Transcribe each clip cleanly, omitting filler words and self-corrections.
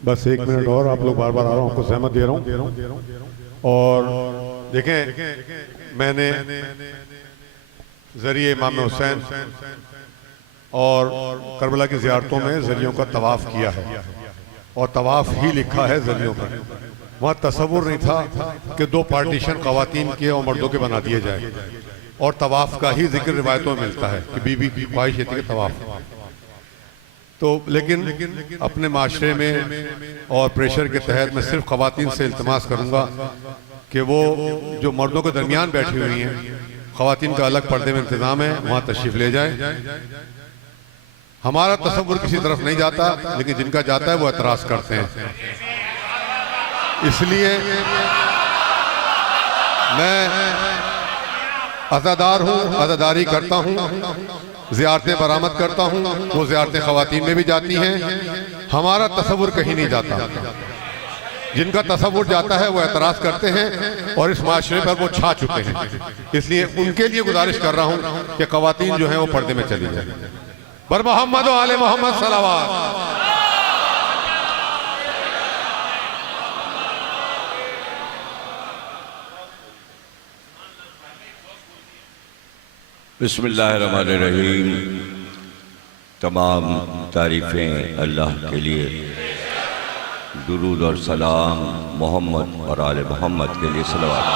बस एक मिनट और, आप लोग बार बार आ रहा हूँ, आपको सहमत दे रहा हूँ। और देखें, मैंने जरिए इमाम हुसैन और करबला की ज़ियारतों में जरियों का तवाफ़ किया है, और तवाफ़ ही लिखा है जरियों पर। वहाँ तसव्वुर नहीं था कि दो पार्टीशन ख़वातीन के और मर्दों के बना दिए जाए, और तवाफ़ का ही जिक्र रिवायतों में मिलता है कि बीबी की ख्वाहिश थी कि तवाफ़। तो लेकिन अपने माशरे में और प्रेशर के तहत मैं सिर्फ ख़वातीन से इल्तिमास करूँगा कि वो जो मर्दों के दरमियान बैठी हुई हैं, ख़वातीन का अलग पर्दे में इंतज़ाम है, वहाँ तशरीफ़ ले जाए। हमारा तसव्वुर किसी तरफ नहीं जाता, लेकिन जिनका जाता है वो एतराज़ करते हैं। इसलिए मैं अज़ादार हूँ, अज़ादारी करता हूँ, ज़ियारतें बरामद करता हूँ, वो ज़ियारतें ख़वातीन में भी जाती हैं। हमारा तसव्वुर कहीं नहीं जाता, जिनका तसव्वुर जाता है वो एतराज़ करते हैं और इस माशरे पर वो छा चुके हैं। इसलिए उनके लिए गुजारिश कर रहा हूँ कि ख़वातीन जो हैं वो पर्दे में चली जाए। बर मोहम्मद व आले मोहम्मद सलावत। बिस्मिल्लाहिर्रहमानिर्रहीम। तमाम तारीफ़ें अल्लाह के लिए, दुरूद और सलाम मोहम्मद और आले मोहम्मद के लिए सलावत।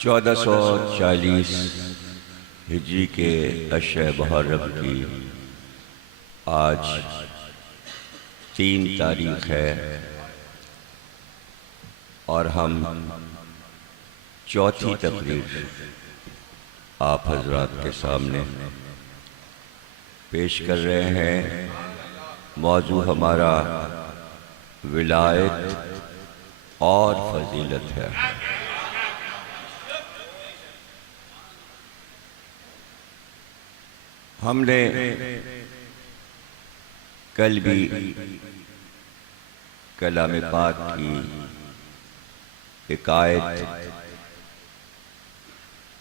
1440 हिजरी के अशे मुहर्रम की आज 3 तारीख है, और हम चौथी तकरीर आप हजरात के सामने पेश कर रहे हैं। मौजू हमारा विलायत और फजीलत है। हमने कल भी कलाम पाक की एक आयत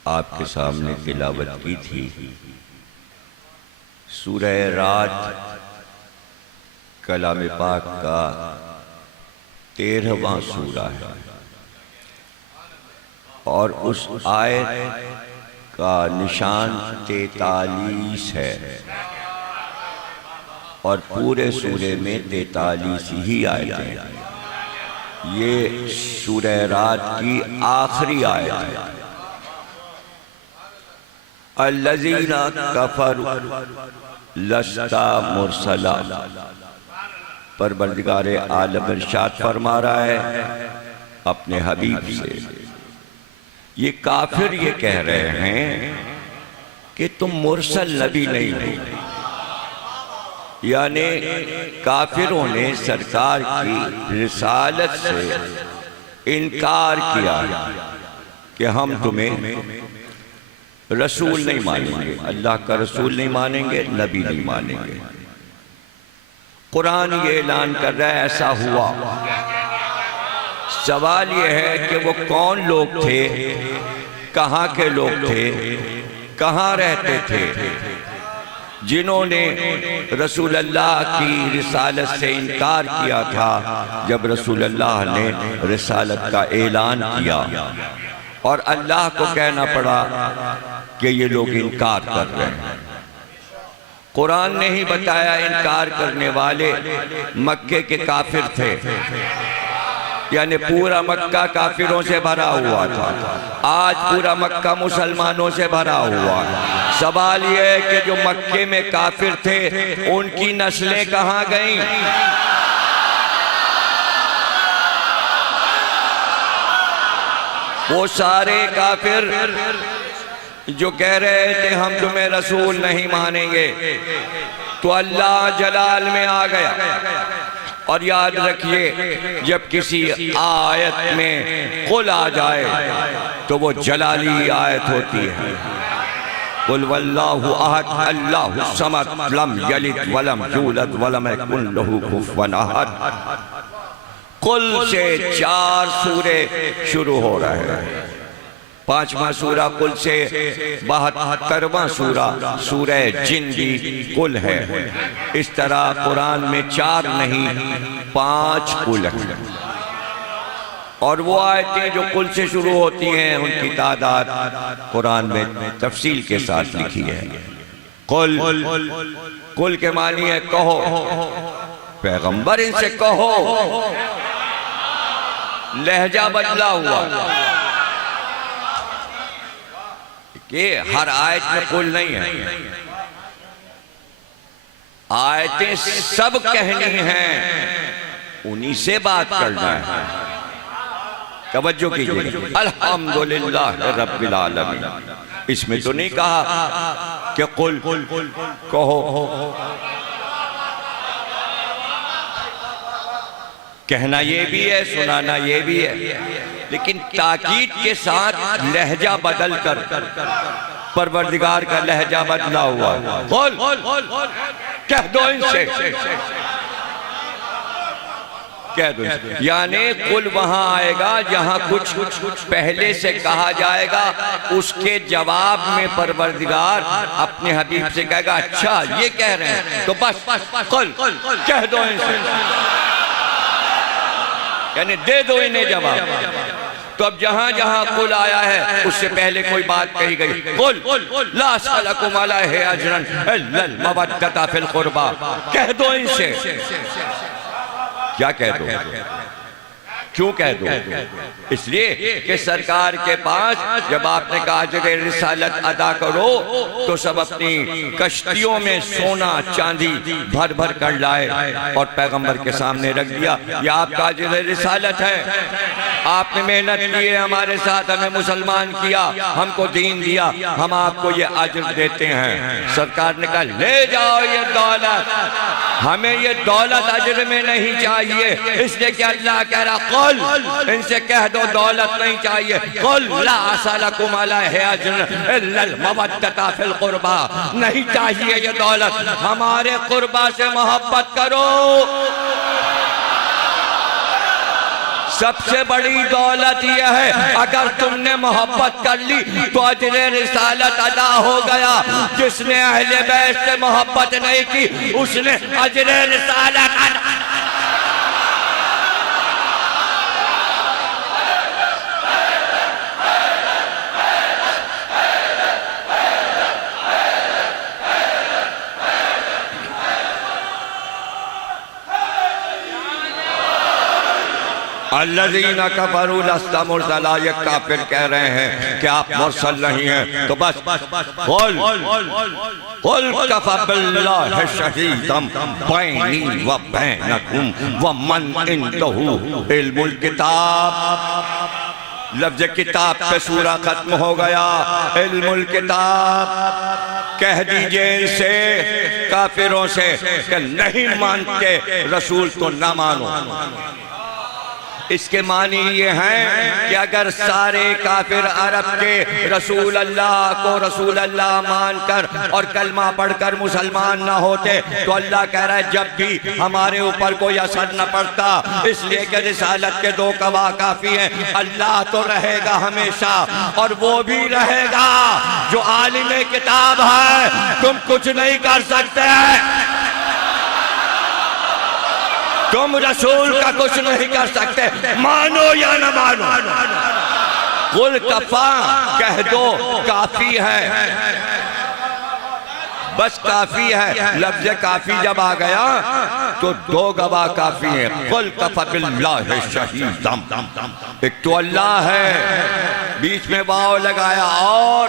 आपके सामने तिलावत की थी। सूरह रात कलाम पाक का 13वां सूरा है, और उस आयत का निशान 43 है, और पूरे सूरे में 43 ही आयतें हैं। ये सूरह रात की आखिरी आयत है। अल्लज़ीना कफ़रू लस्ता मुरसला। परवरदिगारे आलम इरशाद फरमा रहा है अपने हबीब से, ये काफिर ये कह रहे हैं कि तुम मुरसल नबी नहीं हो। यानी काफिरों ने सरकार की रिसालत से इनकार किया कि हम तुम्हें रसूल नहीं मानेंगे, अल्लाह का रसूल नहीं मानेंगे, नबी नहीं मानेंगे। कुरान ये ऐलान कर रहा है ऐसा हुआ। सवाल ये है कि वो कौन लोग थे, कहाँ के लोग थे, कहाँ रहते थे, जिन्होंने रसूल अल्लाह की रिसालत से इनकार किया था जब रसूल अल्लाह ने रिसालत का ऐलान किया, और अल्लाह को कहना पड़ा कि ये लोग इनकार कर रहे हैं। कुरान ने ही बताया इनकार करने वाले मक्के के काफिर थे, यानी पूरा मक्का काफिरों से भरा हुआ था। आज पूरा मक्का मुसलमानों से भरा हुआ है। सवाल यह है कि जो मक्के में काफिर थे उनकी नस्लें कहाँ गईं? वो सारे काफिर जो कह रहे थे हम तुम्हें रसूल नहीं मानेंगे, तो अल्लाह जलाल में आ गया। और याद रखिए, जब किसी आयत में कुल आ जाए तो वो जलाली आयत होती है। कुल वल्लाहु अहद अल्लाहु समद लम यलिद वलम यूलद वलम यकुन लहू कुफुवन अहद। कुल से 4 सूरे शुरू हो रहे हैं। 5वां सूरा कुल से 72वां सूरा सूरह जिन भी कुल है। इस तरह कुरान में 4 नहीं 5 कुल है, और वो आयतें जो कुल से शुरू होती हैं उनकी तादाद कुरान में तफसील के साथ लिखी है। कुल के मानी है कहो, पैगंबर इनसे कहो, लहजा बदला हुआ कि हर आयत में कुल नहीं है, आयतें सब कहनी हैं, उन्हीं से बात करना है। तवज्जो कीजिए, अल्हम्दुलिल्लाह रब्बिल आलमीन। इसमें तो नहीं कहा कि कुल कहो, कहना ये भी है, सुनाना ये भी है, लेकिन ताकीद के साथ लहजा बदल कर परवरदिगार का लहजा बदला हुआ। कुल कह दो इनसे, कह दो, यानी कुल वहां आएगा जहां कुछ पहले से कहा जाएगा, उसके जवाब में परवरदिगार अपने हबीब से कहेगा अच्छा ये कह रहे हैं तो बस कुल कह दो इनसे, यानी दे दो इन्हें जवाब। तो अब जहां जहां कुल आया है उससे पहले कोई बात कही गई, कुल ला असअलुकुम अलैहि अजरन इल्लल मवद्दता फिल कुर्बा, कह दो इनसे। क्या कह दो? क्यों कह दो? इसलिए कि सरकार के पास जब आपने कहा जगह रिसालत अदा करो तो सब अपनी कश्तियों में सोना चांदी भर भर कर लाए और पैगंबर के सामने रख दिया। यह आपका जगह रिसालत है, आपने मेहनत की है हमारे साथ, हमें मुसलमान किया, हमको दीन दिया, हम आपको ये अजर देते हैं। सरकार ने कहा ले जाओ ये दौलत, हमें ये दौलत अजर में नहीं चाहिए, इसलिए कि अल्लाह कह रहा कुल इनसे कह दो दौलत नहीं चाहिए, कुल ला असअलुकुम अलैहि अजरन इल्लल मवद्दता फिल कुर्बा, नहीं चाहिए ये दौलत, हमारे कुर्बा से मोहब्बत करो। सबसे बड़ी दौलत यह है अगर तुमने मोहब्बत कर ली तो अजरे रिसालत अदा हो गया। जिसने अहले बैत से मोहब्बत नहीं की उसने अजरे रिसालत अदा। अल्लज़ीना कफ़रू लस्ता मुरसला, ये काफिर कह रहे हैं कि आप मुरसल नहीं हैं, तो बस कुल कफ़ा बिल्लाहि शहीदम बैनी व बैनकुम व मन इंदहु इल्मुल किताब। लफ्ज़ किताब पे सूरा खत्म हो गया, इल्मुल किताब। कह दीजिए इनसे काफिरों से कि नहीं मानते रसूल तो ना मानो। इसके मानी ये हैं कि अगर सारे काफिर अरब के रसूल अल्लाह को रसूल अल्लाह मानकर और कलमा पढ़कर मुसलमान ना होते तो अल्लाह कह रहा है जब भी हमारे ऊपर कोई असर न पड़ता, इसलिए कि रिसालत के 2 गवाह काफी हैं। अल्लाह तो रहेगा हमेशा और वो भी रहेगा जो आलिम किताब है। तुम कुछ नहीं कर सकते, तुम रसूल का कुछ नहीं कर सकते, मानो या न मानो। कुल कफा कह दो काफी है, बस काफी है। लफ्ज काफी जब आ गया तो 2 गवाह काफी हैं। कुल कफा बिल्लाहि शहीदम, एक तो अल्लाह है, बीच में वाव लगाया, और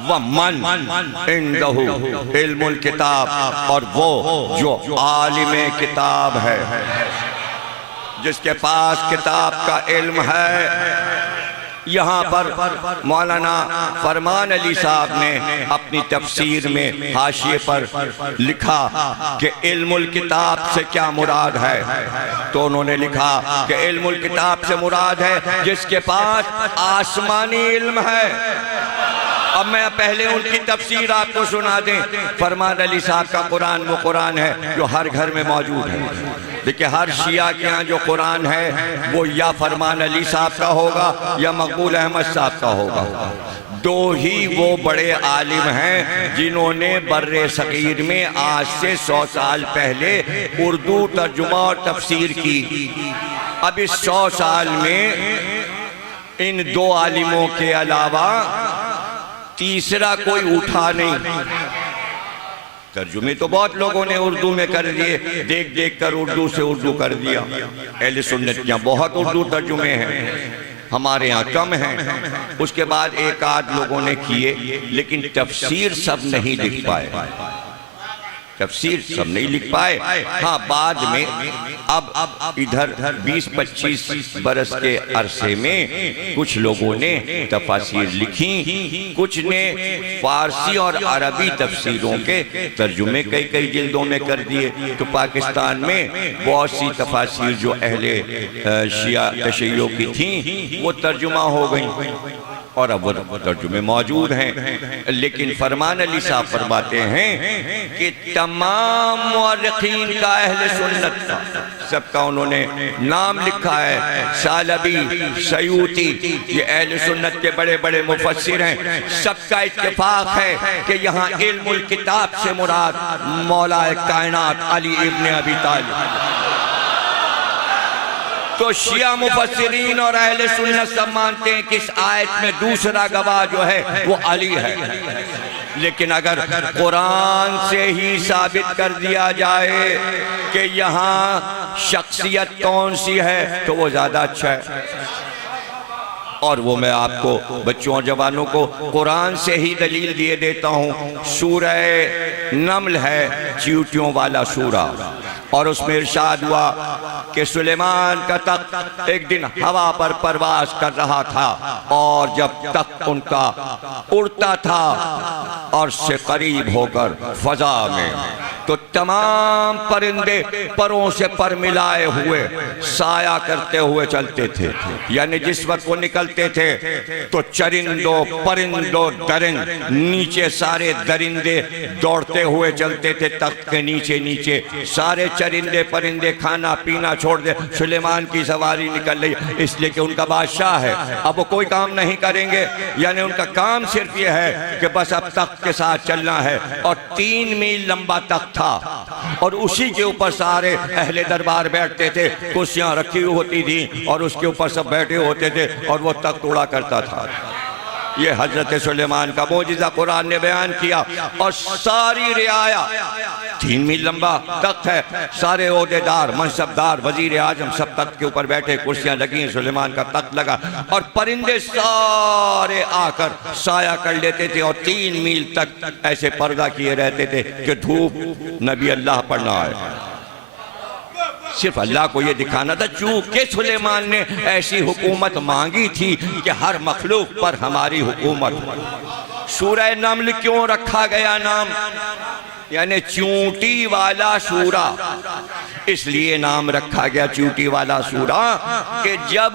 व मन इंदहु इल्मुल किताब, और वो जो आलिम किताब है, जिसके पास किताब का इल्म है। यहाँ पर मौलाना फरमान अली साहब ने अपनी तफसीर में हाशिए पर लिखा कि इल्मुल किताब से क्या मुराद है, तो उन्होंने लिखा कि इल्मुल किताब से मुराद है जिसके पास आसमानी इल्म है। अब मैं पहले उनकी तफसीर आपको सुना दें। फरमान अली साहब का कुरान वो कुरान है जो हर घर में मौजूद है। देखिए, हर शिया के यहाँ जो कुरान है वो या फरमान अली साहब का होगा या मकबूल अहमद साहब का होगा। दो ही वो बड़े आलिम हैं जिन्होंने बर्रे सगीर में आज से 100 साल पहले उर्दू तर्जुमा और तफसीर की। अब इस 100 साल में इन दो आलिमों के अलावा तीसरा कोई उठा नहीं। तर्जुमे तो बहुत लोगों ने उर्दू में कर दिए, देख देख कर उर्दू से उर्दू कर दिया। अहले सुन्नत के यहाँ बहुत उर्दू तर्जुमे हैं, हमारे यहाँ कम हैं। उसके बाद एक आध लोगों ने किए, लेकिन तफसीर सब नहीं लिख पाए। तफसीर सब नहीं लिख पाए। हाँ, बाद में अब इधर 20-25 बरस के अरसे में कुछ लोगों ने तफसीर लिखी, कुछ ने फारसी और अरबी तफसीरों के तर्जुमे कई कई जिल्दों में कर दिए। तो पाकिस्तान में बहुत सी तफसीर जो अहले शिया तशय्यो की थी वो तर्जुमा हो गई और अब वो तर्जुमे मौजूद हैं। लेकिन फरमान अली साहब फरमाते हैं कि तमाम मुअर्रिखीन का अहले सुन्नत का सबका उन्होंने नाम लिखा है। सालबी, सयूती, ये अहले सुन्नत के बड़े बड़े मुफस्सिर हैं। सबका इत्तेफाक है कि यहाँ इल्मुल किताब से मुराद मौलाए कायनात अली इब्ने अबी तालिब। तो शिया मुफस्सिरीन और अहले सुन्नत सब मानते हैं कि इस आयत में दूसरा गवाह जो है वो अली है। लेकिन अगर कुरान से ही साबित कर दिया जाए कि यहाँ शख्सियत कौन सी है तो वो ज्यादा अच्छा है। और वो मैं आपको बच्चों और जवानों को कुरान से ही दलील दिए देता हूँ। सूरह नमल है चींटियों वाला सूरा, और उसमें इरशाद हुआ कि सुलेमान का तख्त एक दिन हवा पर परवाज कर रहा था, और जब तख्त उनका उड़ता था और से करीब होकर फजा में, तो तमाम परिंदे परों से पर मिलाए हुए साया करते हुए चलते थे। यानी जिस वक्त वो निकलते थे तो चरिंदों, परिंदों, दरिंद, नीचे सारे दरिंदे दौड़ते हुए चलते थे। तख्त के नीचे नीचे सारे चरिंदे परिंदे खाना पीना छोड़ दे, सुलेमान की सवारी निकल रही, इसलिए कि उनका बादशाह है। अब वो कोई काम नहीं करेंगे, यानी उनका काम सिर्फ ये है कि बस अब तख्त के साथ चलना है। और 3 मील लंबा तख्त था और उसी के ऊपर सारे अहले दरबार बैठते थे, कुर्सियां रखी हुई होती थी और उसके ऊपर सब बैठे होते थे और वो तख्त उड़ा करता था। ये हजरत सुलेमान का मौजिज़ा कुरान ने बयान किया। और सारी रियाया 3 मील लंबा तख्त है, सारे ओहदेदार, मनसबदार, वजीर आजम सब तख्त के ऊपर बैठे, कुर्सियां लगी, सुलेमान का तख्त लगा और परिंदे सारे आकर साया कर लेते थे। और 3 मील तक ऐसे पर्दा किए रहते थे कि धूप नबी अल्लाह पर ना आए। सिर्फ अल्लाह को ये दिखाना था, चूंकि सुलेमान ने ऐसी हुकूमत मांगी थी कि हर मखलूक पर हमारी हुकूमत। सूरह नमल क्यों रखा गया नाम, यानी चूंटी वाला सूरा, इसलिए नाम रखा गया चूंटी वाला सूरा कि जब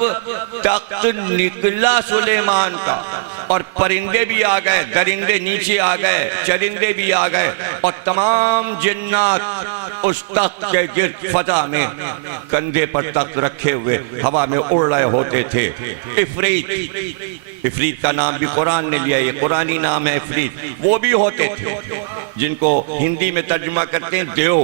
तख्त निकला सुलेमान का और परिंदे भी आ गए, दरिंदे नीचे आ गए, चरिंदे भी आ गए और तमाम जिन्नात उस तख्त के गिर्द फजा में कंधे पर तख्त रखे हुए हवा में उड़ रहे होते थे। इफरीत, इफरीत का नाम भी कुरान ने लिया, ये कुरानी नाम है इफरीत। वो भी होते थे जिनको हिंदी में तर्जुमा करते हैं देव,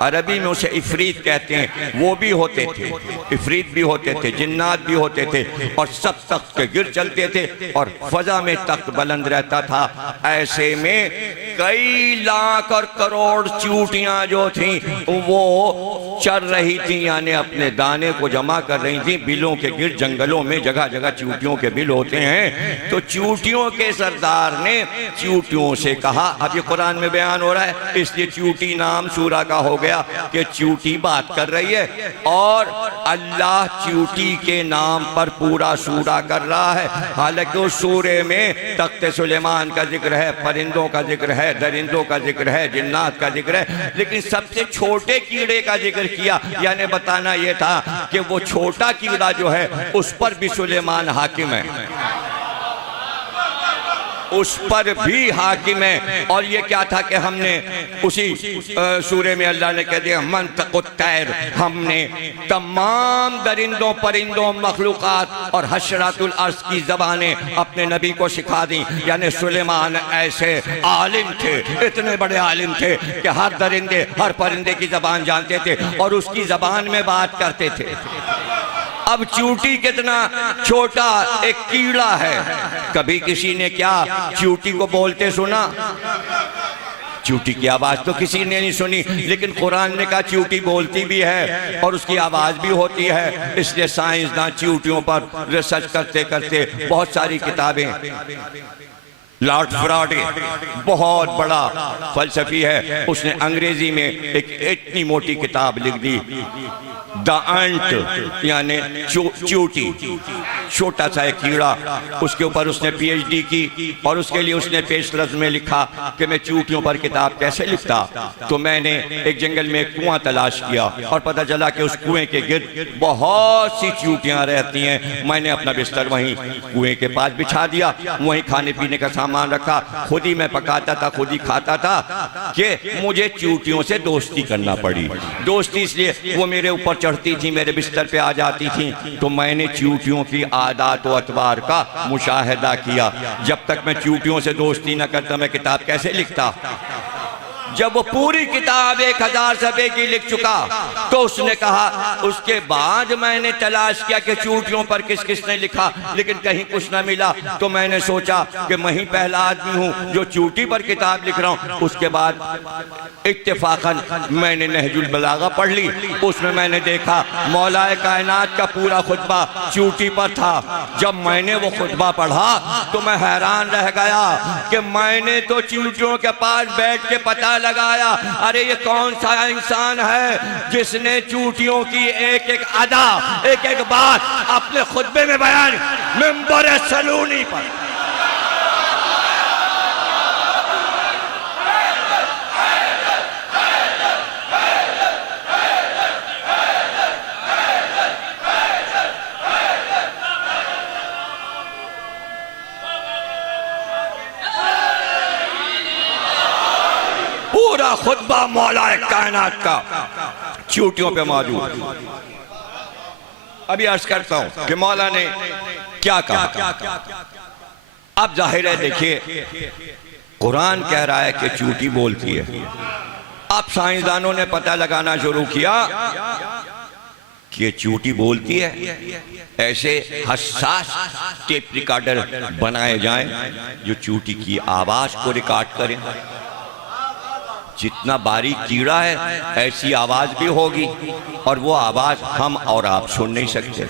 अरबी में उसे इफरीत कहते हैं। वो भी होते थे, इफरीत भी होते थे, जिन्नात भी होते थे और सब तख्त के गिर चलते थे और फजा में तख्त बुलंद रहता था। ऐसे में कई लाख और करोड़ चूटियां जो थीं वो चर रही थी, यानी अपने दाने को जमा कर रही थी बिलों के गिर। जंगलों में जगह जगह चूटियों के बिल होते हैं, तो चूटियों के सरदार ने चूटियों से कहा, अब ये कुरान में बयान हो रहा है इसलिए चूटी नाम सूरा का हो गया कि चूटी बात कर रही है और अल्लाह चूटी के नाम पर पूरा सूरा कर रहा है। हालांकि उस सूरे में तख्त सुलेमान का जिक्र है, परिंदों का जिक्र है, दरिंदों का जिक्र है, जिन्नात का जिक्र है, लेकिन सबसे छोटे कीड़े का जिक्र किया। यानी बताना यह था कि वो छोटा कीड़ा जो है उस पर भी सुलेमान हाकिम है। उस पर भी हाकिम है। और ये क्या था कि हमने उसी सूरे में अल्लाह ने कह दिया मंतकुत्तैर, हमने तमाम दरिंदों परिंदों मखलूकात और हशरातुल अर्ज़ की ज़बानें अपने नबी को सिखा दी। यानी सुलेमान ऐसे आलिम थे, इतने बड़े आलिम थे कि हर दरिंदे हर परिंदे की ज़बान जानते थे और उसकी ज़बान में बात करते थे। अब चूंटी कितना छोटा एक कीड़ा है, कभी किसी ने क्या चूंटी को बोलते सुना? चूंटी की आवाज तो किसी ने नहीं सुनी, लेकिन कुरान ने कहा चूंटी बोलती भी है और उसकी आवाज भी होती है। इसलिए साइंसदान चूंटियों पर रिसर्च करते करते बहुत सारी किताबें, लॉर्ड फ्राडे बहुत बड़ा फलसफी है, उसने अंग्रेजी में एक इतनी मोटी किताब लिख दी, द अंट यानी चूंटी, छोटा सा एक कीड़ा। उसके ऊपर उसने पीएचडी की और उसके लिए उसने पेश लफ्ज़ में लिखा कि मैं चूंटियों पर किताब कैसे लिखता। तो मैंने एक जंगल में एक कुआं तलाश किया और पता चला कि उस कुएं के गिर्द बहुत सी चूंटियां रहती हैं। मैंने अपना बिस्तर वहीं कुएं के पास बिछा दिया, वहीं खाने पीने का सामान रखा, खुद ही मैं पकाता था, खुद ही खाता था कि मुझे चूंटियों से दोस्ती करना पड़ी। दोस्ती इसलिए वो मेरे ऊपर चढ़ती थी, मेरे बिस्तर पे आ जाती थी, तो मैंने चूंटियों की आदात व अतवार का मुशाहिदा किया। जब तक मैं चूंटियों से दोस्ती न करता मैं किताब कैसे लिखता? जब वो पूरी किताब 1000 सफ़े की लिख चुका तो उसने कहा, उसके बाद मैंने तलाश किया कि चूंटियों पर किस किसने लिखा, लेकिन कहीं कुछ ना मिला। तो मैंने सोचा कि मैं ही पहला आदमी हूँ जो चूंटी पर किताब लिख रहा हूँ। उसके बाद इत्तेफाकन मैंने नहजुल बलागा पढ़ ली, उसमें मैंने देखा मौलाए कायनात का पूरा खुतबा चूंटी पर था। जब मैंने वो खुतबा पढ़ा तो मैं हैरान रह गया कि मैंने तो चूंटियों के पास बैठ के पता लगाया, अरे ये कौन सा इंसान है जिसने चूंटियों की एक एक अदा एक एक बात अपने खुतबे में बयान मिंबर सलूनी पर। पूरा खुतबा मौलाए कायनात का चूंटियों पे मौजूद। अभी अर्ज करता हूं कि मौला ने क्या कहा। अब जाहिर है, देखिए कुरान कह रहा है कि चूंटी बोलती है। अब साइंसदानों ने पता लगाना शुरू किया कि ये चूंटी बोलती है। ऐसे हसास टेप रिकॉर्डर बनाए जाएं जो चूंटी की आवाज को रिकॉर्ड करें। जितना बारीक कीड़ा है ऐसी आवाज भी होगी और वो आवाज हम और आप सुन नहीं सकते।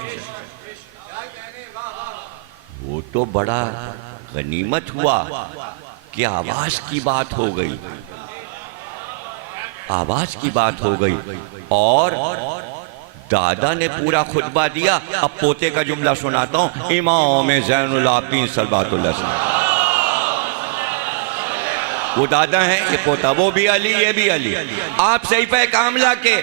वो तो बड़ा गनीमत हुआ कि आवाज की बात हो गई, आवाज की बात हो गई। और दादा ने पूरा खुतबा दिया। अब पोते का जुमला सुनाता हूँ। इमाम ज़ैनुल आबिदीन सल्लल्लाहु अलैहि वसल्लम, वो दादा है, ये पोता, वो भी अली ये भी अली। आप सहीफे कामला के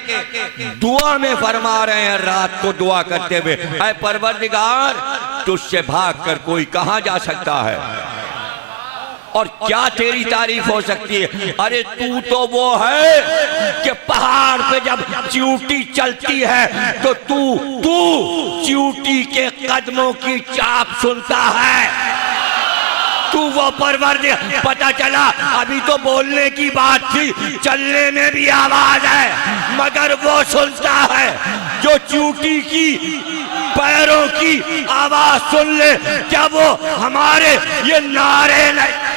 दुआ में फरमा रहे हैं रात को दुआ करते हुए, ऐ परवरदिगार तुझसे भाग कर कोई कहां जा सकता है और क्या तेरी तारीफ हो सकती है। अरे तू तो वो है कि पहाड़ पे जब चूंटी चलती है तो तू चूंटी के कदमों की चाप सुनता है। तू वो परवरदिगार, पता चला अभी तो बोलने की बात थी, चलने में भी आवाज है, मगर वो सुनता है जो चूंटी की पैरों की आवाज सुन ले। क्या वो हमारे ये नारे नहीं?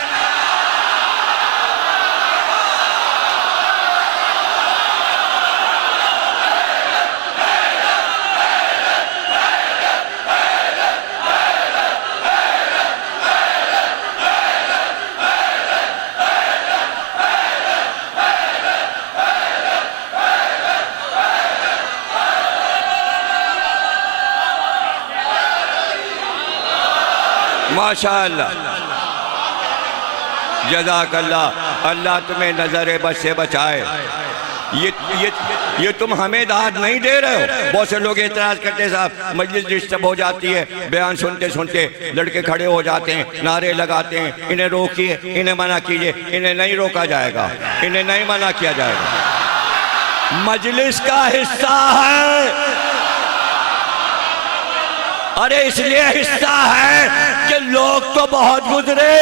माशाअल्लाह, जज़ाकल्लाह, अल्लाह तुम्हें नजर बद से बचाए। ये तुम हमें दाद नहीं दे रहे हो। बहुत से लोग एतराज करते साहब मजलिस डिस्टर्ब हो जाती है, बयान सुनते सुनते लड़के खड़े हो जाते हैं, नारे लगाते हैं, इन्हें रोकिए, इन्हें मना कीजिए। इन्हें नहीं रोका जाएगा, इन्हें नहीं मना किया जाएगा। मजलिस का हिस्सा है। अरे इसलिए हिस्सा है कि लोग तो बहुत गुजरे,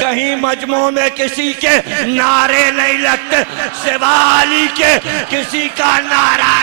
कहीं मजमू में किसी के नारे नहीं लगते सिवा अली के किसी का नारा।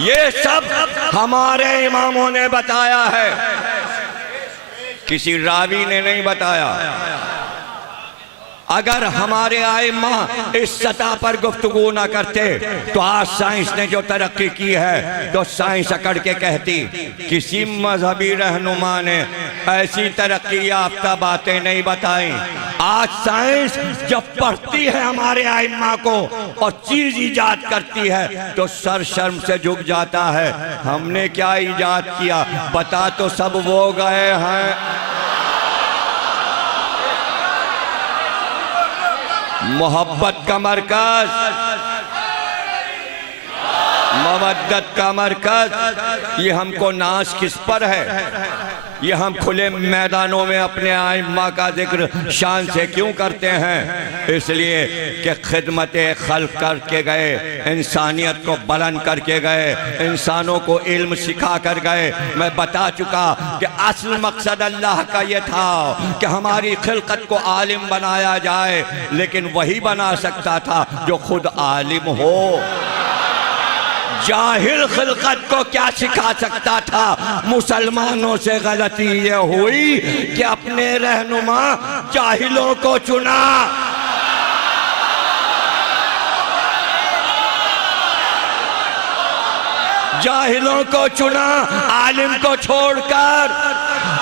ये सब हमारे इमामों ने बताया है, किसी रावी ने नहीं बताया। अगर हमारे आइम्मा इस सतह पर गुफ्तगू ना करते तो आज साइंस ने जो तरक्की की है तो साइंस अकड़ के कहती किसी मजहबी रहनुमा ने ऐसी तरक्की याफ्ता बातें नहीं बताई। आज साइंस जब पढ़ती है हमारे आइम्मा को और चीज ईजाद करती है तो सर शर्म से झुक जाता है। हमने क्या ईजाद किया, बता तो सब वो गए हैं। मोहब्बत का मरकज, मवद्दत का मरकज, ये हमको नाज किस पर है? ये हम खुले मैदानों में अपने आइम्मा का जिक्र शान से क्यों करते हैं? इसलिए कि खिदमत खल्क करके गए, इंसानियत को बुलंद करके गए, इंसानों को इल्म सिखा कर गए। मैं बता चुका कि असल मकसद अल्लाह का ये था कि हमारी खिलकत को आलिम बनाया जाए, लेकिन वही बना सकता था जो खुद आलिम हो। जाहिल खिलकत को क्या सिखा सकता था? मुसलमानों से गलती ये हुई कि अपने रहनुमा जाहिलों को चुना। जाहिलों को चुना, आलिम को छोड़कर।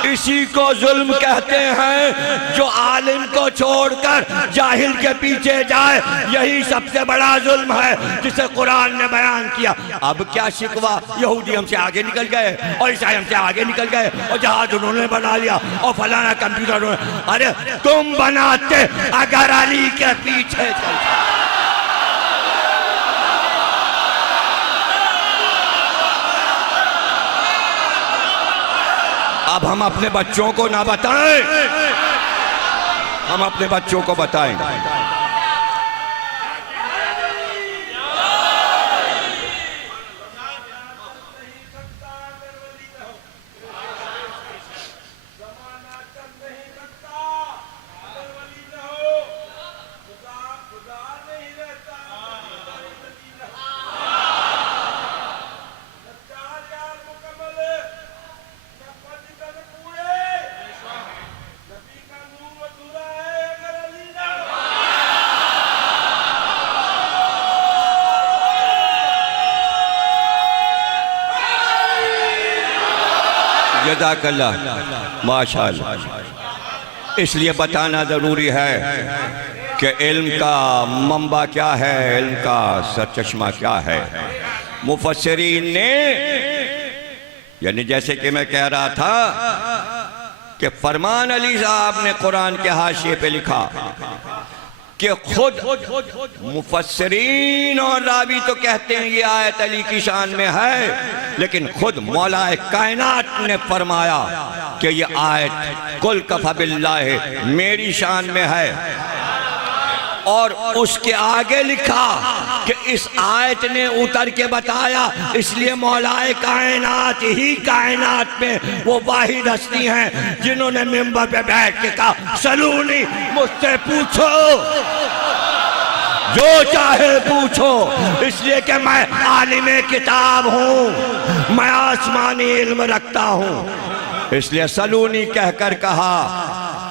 इसी को जुल्म कहते हैं, जो आलिम को छोड़कर जाहिल के पीछे जाए, यही सबसे बड़ा जुल्म है जिसे कुरान ने बयान किया। अब क्या शिकवा, यहूदी हमसे आगे निकल गए और ईसाई हमसे आगे निकल गए और जहाज उन्होंने बना लिया और फलाना कंप्यूटर। अरे तुम बनाते अगर अली के पीछे चलते। अब हम अपने बच्चों को ना बताएं, हम अपने बच्चों को बताएं। जज़ाकल्लाह, माशाअल्लाह। इसलिए बताना ज़रूरी है कि इल्म का मंबा क्या है, इल्म का सरचश्मा क्या है। मुफस्सिरीन ने, यानी जैसे कि मैं कह रहा था कि फरमान अली साहब ने कुरान के हाशिए पे लिखा कि खुद मुफस्सिरीन और रावी तो कहते हैं ये आयत अली की शान में है, लेकिन खुद मौलाए कायनात ने फरमाया कि ये आयत कुल कफ़ा बिल्लाह मेरी शान में है। और उसके आगे लिखा कि इस आयत ने उतर के बताया, इसलिए मौलाए कायनात ही कायनात में वो वाहिद हस्ती हैं जिन्होंने मिंबर पे बैठ के कहा सलूनी, मुझसे पूछो। जो चाहे पूछो, इसलिए कि मैं आलिमे किताब हूं, मैं आसमानी इल्म रखता हूं। इसलिए सलूनी कहकर कहा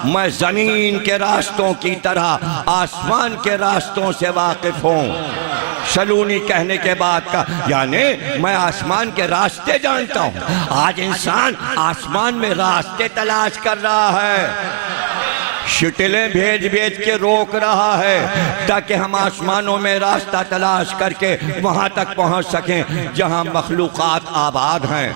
मैं जमीन के रास्तों की तरह आसमान के रास्तों से वाकिफ हूं। सलूनी कहने के बाद का यानी मैं आसमान के रास्ते जानता हूं। आज इंसान आसमान में रास्ते तलाश कर रहा है, शटलें भेज भेज के रोक रहा है ताकि हम आसमानों में रास्ता तलाश करके वहां तक पहुंच सकें जहां मखलूकात आबाद हैं।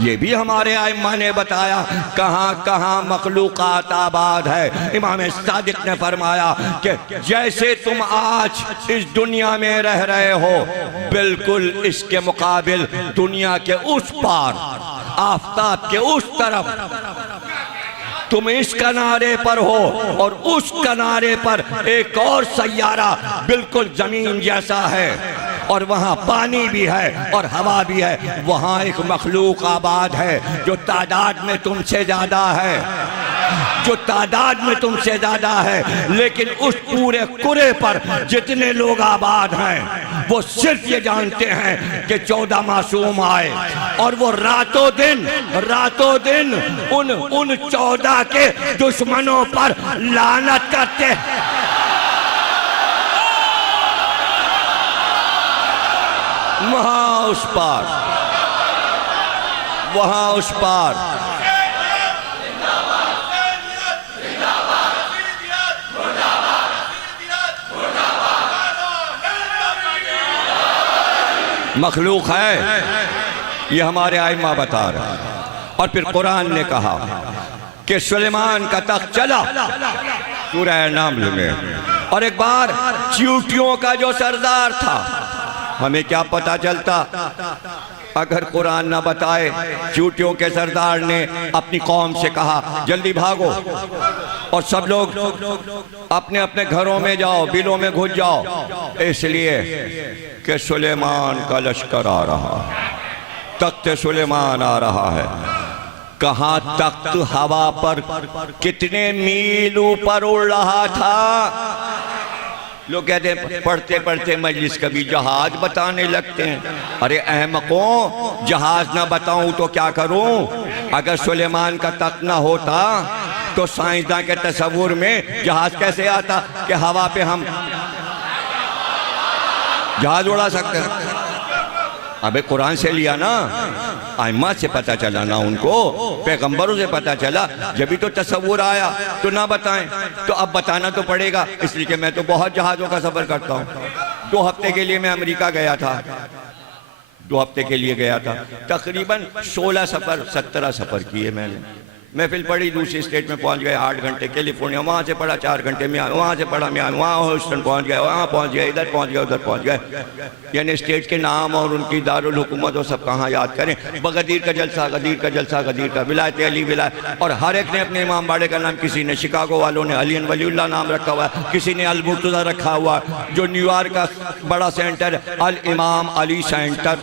ये भी हमारे आइम्मा ने बताया कहां कहां मखलूकात आबाद है। इमाम सादिक ने फरमाया कि जैसे तुम आज इस दुनिया में रह रहे हो, बिल्कुल इसके मुकाबिल दुनिया के उस पार, आफताब के उस तरफ तुम इस किनारे पर हो और उस किनारे पर एक और सैयारा बिल्कुल जमीन जैसा है और वहाँ पानी भी है और हवा भी है। वहाँ एक मखलूक आबाद है जो तादाद में तुमसे ज्यादा है, जो तादाद में तुमसे ज्यादा है, लेकिन उस पूरे कुरे पर जितने लोग आबाद हैं वो सिर्फ ये जानते हैं कि 14 मासूम आए और वो रातों दिन उन 14 के दुश्मनों पर लानत करते हैं। वहां उस पार मखलूक है, ये हमारे आइम्मा बता रहे हैं। और फिर कुरान ने कहा कि सुलेमान का तख्त चला सूरह नामल में, और एक बार चींटियों का जो सरदार था, हमें क्या पता चलता अगर कुरान ना बताए। चींटियों के सरदार ने अपनी कौम से कहा जल्दी भागो और सब लोग अपने अपने घरों में जाओ, बिलों में घुस जाओ, इसलिए कि सुलेमान का लश्कर आ रहा है, तख्त सुलेमान आ रहा है। कहाँ तख्त हवा पर कितने मील ऊपर उड़ रहा था। लोग कहते हैं पढ़ते पढ़ते मजलिस कभी जहाज बताने लगते हैं। अरे अहमकों, जहाज ना बताऊं तो क्या करूं? अगर सुलेमान का तख्त ना होता तो साइंसदान के तस्वुर में जहाज कैसे आता कि हवा पे हम जहाज उड़ा सकते हैं। अबे कुरान से लिया ना, आइम्मा से पता चला ना, उनको पैगंबरों से पता चला, जब भी तो तस्वुर आया तो ना बताएं, तो अब बताना तो पड़ेगा। इसलिए कि मैं तो बहुत जहाज़ों का सफ़र करता हूँ। 2 हफ्ते के लिए मैं अमेरिका गया था, 2 हफ्ते के लिए गया था, तकरीबन 16 सफ़र 17 सफ़र किए मैंने। महफिल पढ़ी, दूसरी स्टेट में पहुंच गए 8 घंटे, कैलिफोर्निया, वहाँ से पढ़ा 4 घंटे में, वहाँ से पढ़ा मैं, वहाँ ह्यूस्टन पहुंच गए, वहाँ पहुंच गए, इधर पहुंच गए, उधर पहुंच गए। यानी स्टेट के नाम और उनकी दारुल हुकूमत और सब कहाँ याद करें। बगदीर का जलसा, गदीर का जलसा, गदीर का विलायत अली विलायत, और हर एक ने अपने इमाम बाड़े का नाम, किसी ने शिकागो वालों ने अली वलीउल्लाह नाम रखा हुआ है, किसी ने अल मुर्तज़ा रखा हुआ, जो न्यूयॉर्क का बड़ा सेंटर अल इमाम अली सेंटर,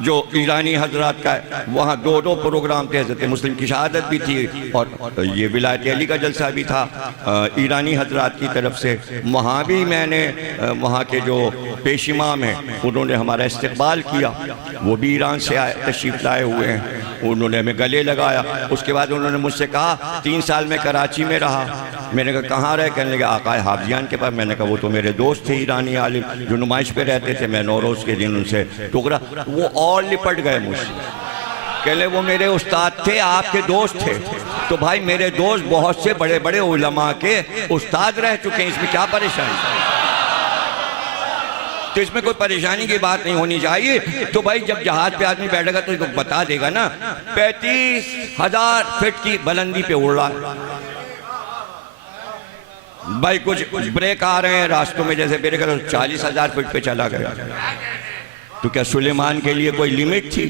जो ईरानी हजरात का है, वहाँ 2 प्रोग्राम थे। हज़रत मुस्लिम की शहादत भी थी और ये विलायत अली का जलसा भी था ईरानी हजरात की तरफ से। वहाँ भी मैंने वहाँ के जो पेश इमाम हैं उन्होंने हमारा इस्तकबाल किया, वो भी ईरान से आए, तशरीफ़ लाए हुए हैं। उन्होंने हमें गले लगाया। उसके बाद उन्होंने मुझसे कहा 3 साल में कराची में रहा। मैंने कहा कहाँ रहे? कहने लगे आकाए हाफिजान के पास। मैंने कहा वो तो मेरे दोस्त थे ईरानी आलिम जो नुमाइश पे रहते थे, मैं नौरोज़ के दिन उनसे टुकरा, वो और लिपट गए मुझसे। कहले वो मेरे उस्ताद थे, आपके दोस्त थे। तो भाई मेरे दोस्त बहुत से बड़े बड़े उलमा के उस्ताद रह चुके हैं, इसमें क्या परेशानी? तो इसमें कोई परेशानी की बात नहीं होनी चाहिए। तो भाई जब जहाज पे आदमी बैठेगा तो बता देगा ना 35,000 फीट की बुलंदी पे उड़ रहा है। भाई कुछ ब्रेक आ रहे हैं रास्तों में, जैसे ब्रेक 40,000 फीट पे चला गया। तो क्या सुलेमान के लिए कोई लिमिट थी?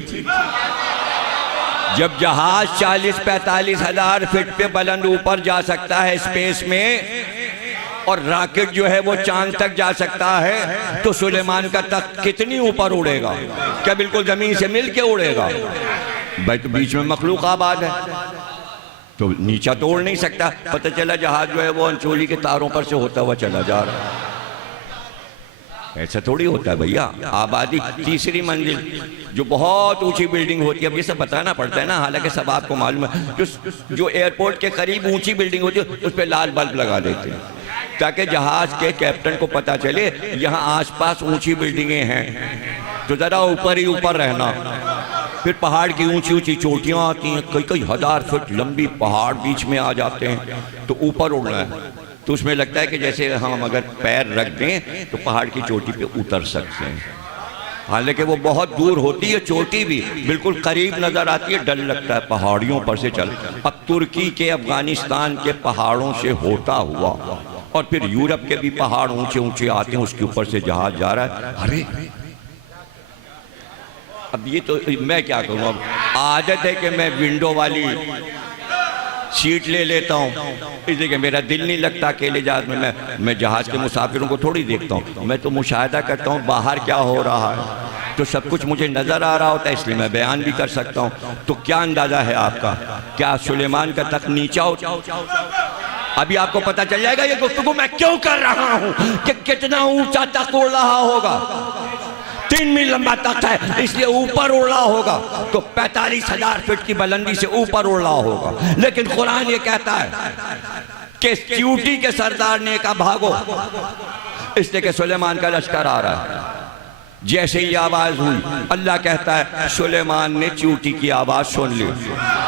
जब जहाज 40-45,000 फीट पे बुलंद ऊपर जा सकता है स्पेस में, और रॉकेट जो है वो चांद तक जा सकता है, तो सुलेमान का तख्त कितनी ऊपर उड़ेगा? क्या बिल्कुल जमीन से मिल के उड़ेगा? भाई तो बीच में मखलूक आबाद है। तो नीचा तोड़ नहीं सकता। पता चला जहाज जो है वो अंचोली के तारों पर से होता हुआ चला जा रहा है। ऐसा थोड़ी होता है भैया। आबादी तीसरी मंजिल जो बहुत ऊंची बिल्डिंग होती है, अब ये सब बताना पड़ता है ना, हालांकि सब आपको मालूम है। जो एयरपोर्ट के करीब ऊंची बिल्डिंग होती है उस पर लाल बल्ब लगा देते हैं ताकि जहाज के कैप्टन को पता चले यहाँ आसपास ऊंची बिल्डिंगें हैं, तो जरा ऊपर ही ऊपर रहना। फिर पहाड़ की ऊंची ऊंची चोटियां आती हैं, कई कई हजार फुट लंबी पहाड़ बीच में आ जाते हैं, तो ऊपर उड़ना है। तो उसमें लगता है कि जैसे हम अगर पैर रख दें तो पहाड़ की चोटी पे उतर सकते हैं। हालांकि वो बहुत दूर होती है चोटी भी, बिल्कुल करीब नजर आती है, डर लगता है पहाड़ियों पर से चल। अब तुर्की के अफगानिस्तान के पहाड़ों से होता हुआ और फिर यूरोप के भी पहाड़ ऊंचे ऊंचे आते हैं, उसके ऊपर से जहाज जा रहा है। अरे अब ये तो मैं क्या करूं, अब आदत है कि मैं विंडो वाली सीट ले लेता हूँ, इसलिए कि मेरा दिल नहीं लगता अकेले जहाज में। मैं जहाज के मुसाफिरों को थोड़ी देखता हूँ, मैं तो मुशाहिदा करता हूँ बाहर क्या हो रहा है, तो सब कुछ मुझे नजर आ रहा होता है, इसलिए मैं बयान भी कर सकता हूँ। तो क्या अंदाजा है आपका, क्या सुलेमान का तख्त नीचा हो? अभी आपको पता चल जाएगा ये गुफ्तगू मैं क्यों कर रहा हूँ कि कितना ऊंचा तख्त उड़ रहा होगा। 3 मील लंबा तख्त है, इसलिए ऊपर उड़ रहा होगा, तो 45,000 फीट की बुलंदी से ऊपर उड़ रहा होगा। लेकिन कुरान ये कहता है कि चींटी के सरदार ने कहा भागो, इसलिए कि सुलेमान का लश्कर आ रहा है। जैसे ही आवाज हुई, अल्लाह कहता है सुलेमान ने चींटी की आवाज सुन ली।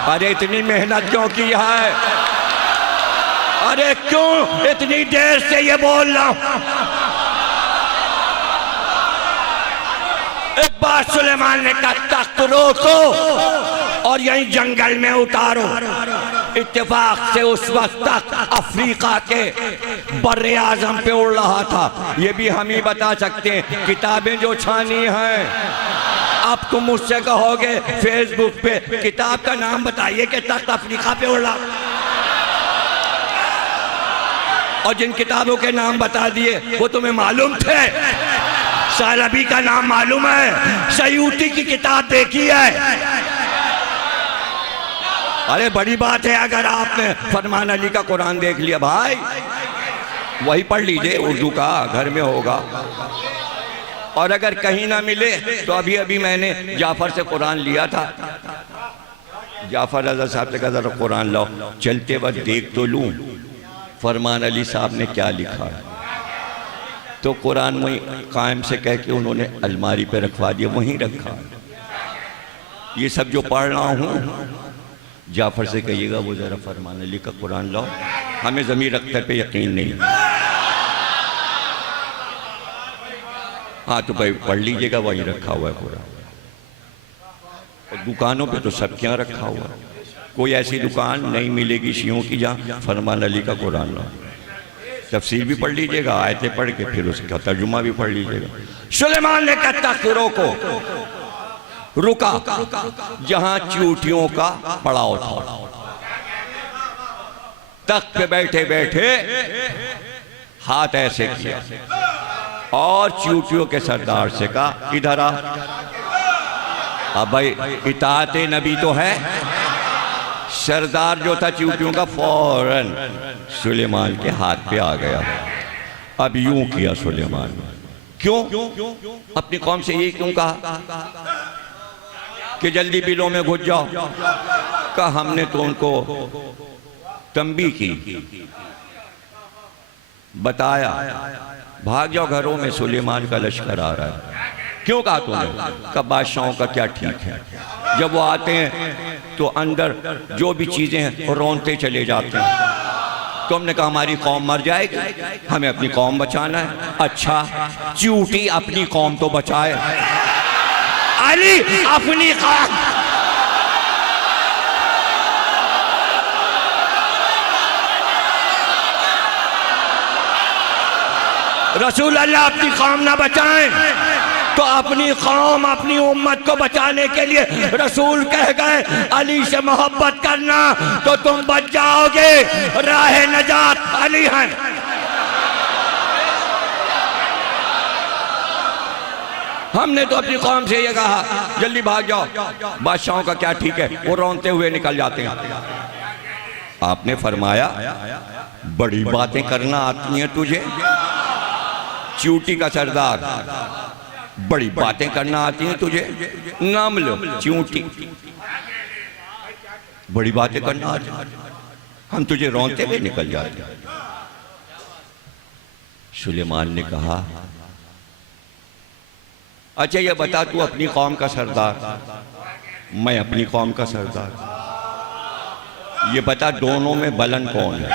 अरे इतनी मेहनत क्यों की है, अरे क्यों इतनी देर से ये बोल रहा हूं। एक बार सुलेमान ने कहा तख्त रोको और यहीं जंगल में उतारो। इत्तेफाक से उस वक्त तक अफ्रीका के बर्रे आजम पे उड़ रहा था। ये भी हम ही बता सकते हैं, किताबें जो छानी हैं। अब तुम मुझसे कहोगे फेसबुक पे किताब का नाम बताइए कि तख्त अफ्रीका पे उड़ रहा, और जिन किताबों के नाम बता दिए वो तुम्हें मालूम थे। सालबी का नाम मालूम है, सयूती की किताब देखी है। अरे बड़ी बात है अगर आपने फरमान अली का कुरान देख लिया, भाई वही पढ़ लीजिए, उर्दू का घर में होगा। और अगर कहीं ना मिले तो अभी अभी मैंने जाफर से कुरान लिया था। जाफर रज़ा साहब से कहा जरा कुरान लाओ, चलते वक्त देख तो लूं फरमान अली साहब ने क्या लिखा है। तो कुरान वहीं कायम से कह के उन्होंने अलमारी पे रखवा दिया, वहीं रखा। ये सब जो पढ़ रहा हूँ, जाफर से कहिएगा वो ज़रा फरमान अली का कुरान लाओ, हमें ज़मीर अख्तर पे यकीन नहीं। हाँ तो भाई पढ़ लीजिएगा, वहीं रखा हुआ है कुरान। और दुकानों पे तो सब क्या रखा हुआ है, कोई ऐसी दुकान नहीं मिलेगी शियों की जहाँ फरमान अली का कुरान लाओ। तफसीर भी पढ़ लीजिएगा, आयतें पढ़ के फिर उसका तर्जुमा भी पढ़ लीजिएगा। सुलेमान ने कहा तख्त रोको, रुका जहां चींटियों का पड़ाव था। तख्त पे बैठे बैठे हाथ ऐसे किया और चींटियों के सरदार से कहा इधर आ। अब भाई इताअते नबी तो है। सरदार जो था चींटियों का फौरन सुलेमान के हाथ पे आ गया। अब यूं किया सुलेमान, क्यों अपनी कौम से ये क्यों कहा कि जल्दी बिलों में घुस जाओ? कहा हमने तो उनको तंबी की, बताया भाग जाओ घरों में, सुलेमान का लश्कर आ रहा है। क्यों कहा तुमने? कहा बादशाहों का क्या ठीक है, जब वो आते हैं तो अंदर जो भी चीजें हैं रोनते चले जाते हैं। तो हमने कहा हमारी कौम मर जाएगी, हमें अपनी कौम बचाना है। अच्छा चींटी अपनी कौम तो बचाए, अली अपनी कौम। रसूल अल्लाह अपनी कौम ना बचाएं तो अपनी कौम अपनी उम्मत को बचाने के लिए रसूल कह गए अली से मोहब्बत करना तो तुम बच जाओगे, राह नजात अली है। हमने तो अपनी कौम से ये कहा जल्दी भाग जाओ, बादशाहों का क्या ठीक है, वो रोनते हुए निकल जाते हैं। आपने फरमाया बड़ी बातें करना आती हैं तुझे, चींटी का सरदार, बड़ी बातें करना आती हैं तुझे, नम्ल चींटी, बड़ी बातें करना आती हैं, हम तुझे रोंते हुए निकल जाते। सुलेमान ने कहा अच्छा ये बता तू अपनी कौम का सरदार, मैं अपनी कौम का सरदार, ये बता दोनों में बुलंद कौन है?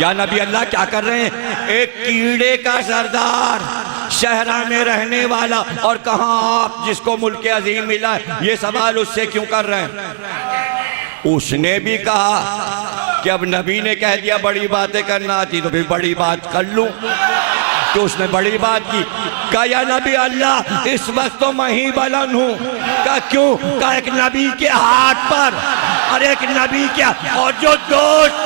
या नबी अल्लाह क्या कर रहे हैं? एक कीड़े का सरदार, शहरा में रहने वाला, और कहां आप जिसको मुल्क अजीम मिला है, ये सवाल उससे क्यों कर रहे हैं? उसने भी कहा कि अब नबी ने कह दिया बड़ी बातें करना आती तो फिर बड़ी बात कर लूं, तो उसने बड़ी बात की। कहा या नबी अल्लाह इस वक्त तो मैं ही बुलंद हूं। कहा क्यों? कहा एक नबी के हाथ पर, और एक नबी क्या, और जो दोस्त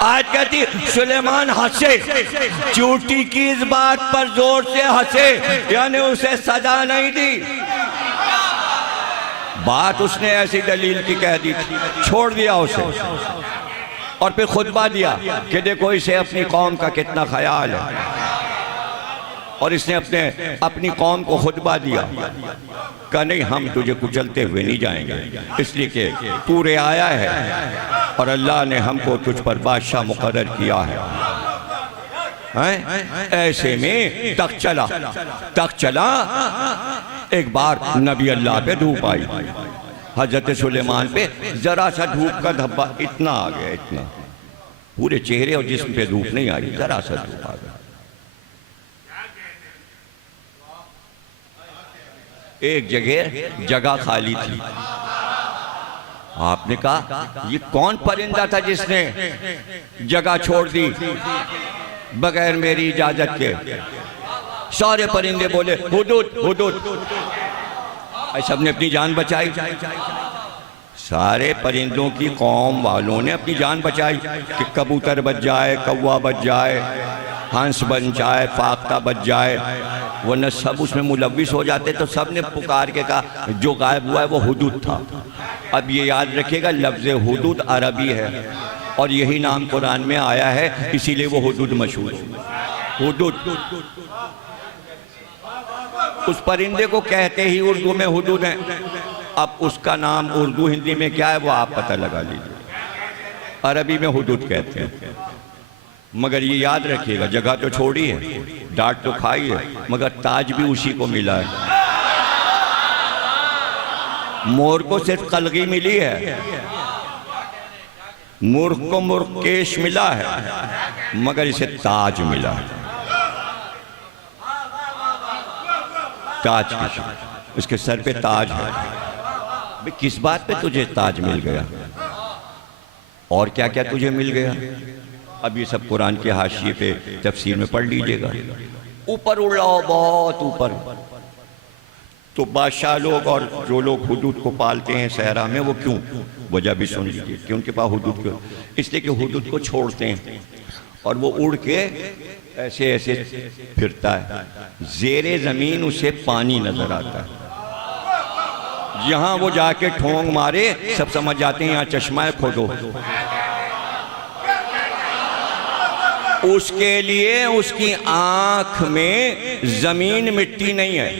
आज कहती सुलेमान हंसे, चींटी की इस बात पर जोर से हंसे, यानी उसे सजा नहीं दी। बात उसने ऐसी दलील की कह दी थी, छोड़ दिया उसे, और फिर खुतबा दिया कि देखो इसे अपनी कौम का कितना ख्याल है, और इसने अपनी कौम को खुतबा दिया। कहा नहीं हम तुझे कुचलते हुए नहीं जाएंगे, इसलिए कि तू रे आया है और अल्लाह ने हमको तुझ पर बादशाह मुकर्रर किया है। ऐसे में तक चला एक बार नबी अल्लाह पे धूप आई, हजरत सुलेमान पे जरा सा धूप का धब्बा इतना आ गया, इतना, पूरे चेहरे और जिस्म पे धूप नहीं आई, जरा सा धूप आ गया। एक जगह खाली थी, आपने कहा ये कौन परिंदा था जिसने जगह छोड़ दी बगैर मेरी इजाजत के? सारे परिंदे बोले हुदूद हुदूद, सबने अपनी जान बचाई। सारे परिंदों की कौम वालों ने अपनी जान बचाई कि कबूतर बच जाए, कौवा बच जाए, हंस बन जाए, फाख्ता बच जाए, वरना सब उसमें मुलव्विस हो जाते। तो सब ने पुकार के कहा जो गायब हुआ है वो हुदूद था। अब ये याद रखिएगा लफ्ज़ हुदूद अरबी है और यही नाम कुरान में आया है, इसीलिए वो हुदूद मशहूर है। हुदूद उस परिंदे को कहते ही उर्दू में हुदूद है। अब उसका नाम उर्दू हिंदी में क्या है वो आप पता लगा लीजिए। अरबी में हुदूद कहते हैं, मगर ये याद रखिएगा जगह तो छोड़ी है, डांट तो खाई है, मगर ताज भी उसी को मिला है। मोर को सिर्फ कलगी मिली है, मूर्ख को मूर्खेश मिला है, मगर इसे ताज मिला है। ताज इसके सर पे ताज है। भाई किस बात पे तुझे ताज मिल गया और क्या क्या तुझे मिल गया? अब ये सब कुरान के हाशिए पे तफसीर में पढ़ लीजिएगा। ऊपर उड़ाओ, बहुत ऊपर। तो बादशाह लोग और जो लोग हुदूद को पालते हैं सहरा में, वो क्यों, वजह भी सुन लीजिए कि उनके पास हुदूद क्यों। इसलिए कि हुदूद को छोड़ते हैं और वो उड़ के ऐसे ऐसे फिरता है, जेरे ज़मीन उसे पानी नजर आता है। जहां वो जाके ठोंग मारे सब समझ जाते हैं यहाँ चश्मा खोदो। उसके लिए उसकी आंख में जमीन मिट्टी नहीं है।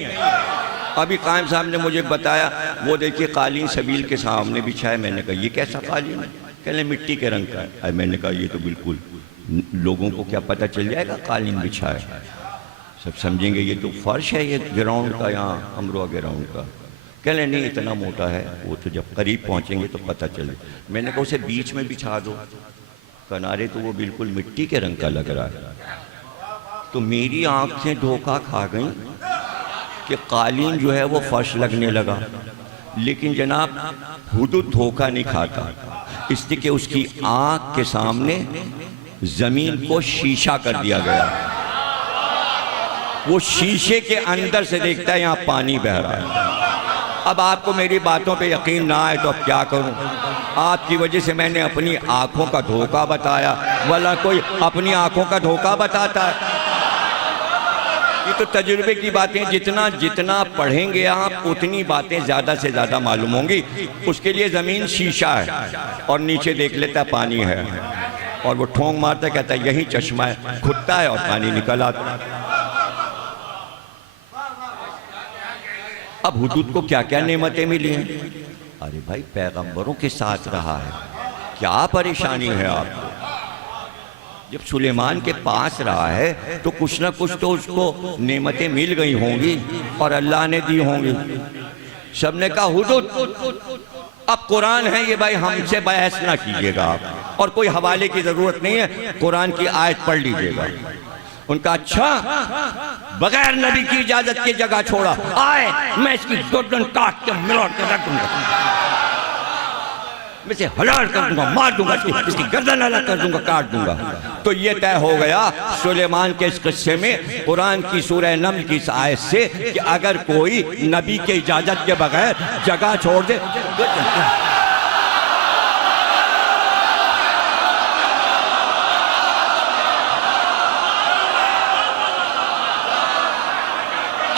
अभी कायम साहब ने मुझे बताया, वो देखिए कालीन सबील के सामने बिछा है। मैंने कहा ये कैसा कालीन है? कहले मिट्टी के रंग का है। मैंने कहा ये तो बिल्कुल, लोगों को क्या पता चल जाएगा कालीन बिछा है? सब समझेंगे ये तो फर्श है, ये ग्राउंड का, यहाँ अमरोहा ग्राउंड का। कहले नहीं इतना मोटा है, वो तो जब करीब पहुँचेंगे तो पता चले। मैंने कहा उसे बीच में बिछा दो किनारे, तो वो बिल्कुल मिट्टी के रंग का लग रहा है। तो मेरी आंखें धोखा खा गई कि कालीन जो है वो फर्श लगने लगा, लेकिन जनाब हुदूद धोखा नहीं खाता, इसलिए कि उसकी आंख के सामने जमीन को शीशा कर दिया गया। वो शीशे के अंदर से देखता है यहाँ पानी बह रहा है। अब आपको मेरी बातों पे यकीन ना आए तो अब क्या करूं? आपकी वजह से मैंने अपनी आंखों का धोखा बताया, वाला कोई अपनी आंखों का धोखा बताता है? ये तो तजुर्बे की बातें, जितना जितना पढ़ेंगे आप उतनी बातें ज़्यादा से ज़्यादा मालूम होंगी। उसके लिए ज़मीन शीशा है और नीचे देख लेता पानी है, और वो ठोंक मारता कहता है यही चश्मा है, खुदता है और पानी निकल आता है। अब हुदूद को क्या क्या नेमतें मिली हैं? अरे भाई पैगंबरों के साथ रहा है, क्या परेशानी है आपको? जब सुलेमान के पास रहा है तो कुछ ना कुछ तो उसको नेमतें मिल गई होंगी और अल्लाह ने दी होंगी। सबने कहा हुदूद अब कुरान है ये, भाई हमसे बहस ना कीजिएगा आप, और कोई हवाले की जरूरत नहीं है, कुरान की आयत पढ़ लीजिएगा। उनका अच्छा, बगैर नबी की इजाजत की जगह छोड़ा, आए मैं इसकी गर्दन काट के मिलाट के रख दूंगा, मैं इसे हलाल कर दूंगा, मार दूंगा, इसकी गर्दन अलग कर दूंगा, काट दूंगा। तो ये तय हो गया सुलेमान के इस किस्से में कुरान की सूरह नम्ल की इस आयत से कि अगर कोई नबी के इजाजत के बगैर जगह छोड़ दे।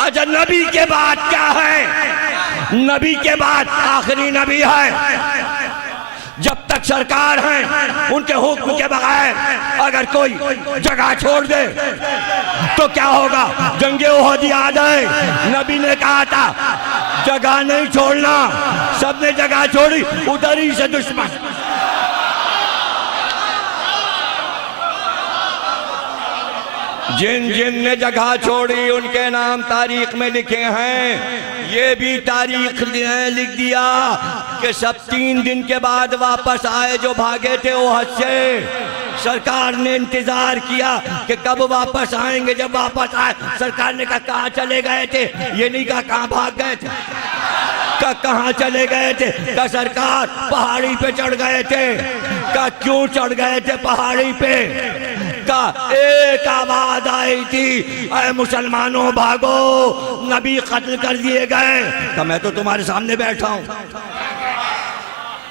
अच्छा नबी के बाद क्या है? नबी के बाद आखिरी नबी है। जब तक सरकार है उनके हुक्म के बगैर अगर कोई जगह छोड़ दे तो क्या होगा? जंगे उहद याद है, नबी ने कहा था जगह नहीं छोड़ना, सबने जगह छोड़ी, उधर ही से दुश्मन। जिन जिन ने जगह छोड़ी उनके नाम तारीख में लिखे हैं। ये भी तारीख लिख दिया कि सब 3 दिन के बाद वापस आए जो भागे थे ओहद से। सरकार ने इंतजार किया कि कब वापस आएंगे। जब वापस आए सरकार ने कहा कहाँ चले गए थे? ये नहीं कहा कहाँ भाग गए थे, कहाँ चले गए थे? का सरकार पहाड़ी पे चढ़ गए थे। का क्यों चढ़ गए थे पहाड़ी पे? का एक आवाज आई थी, अरे मुसलमानों भागो, नबी कत्ल कर दिए गए। का मैं तो तुम्हारे सामने बैठा हूं।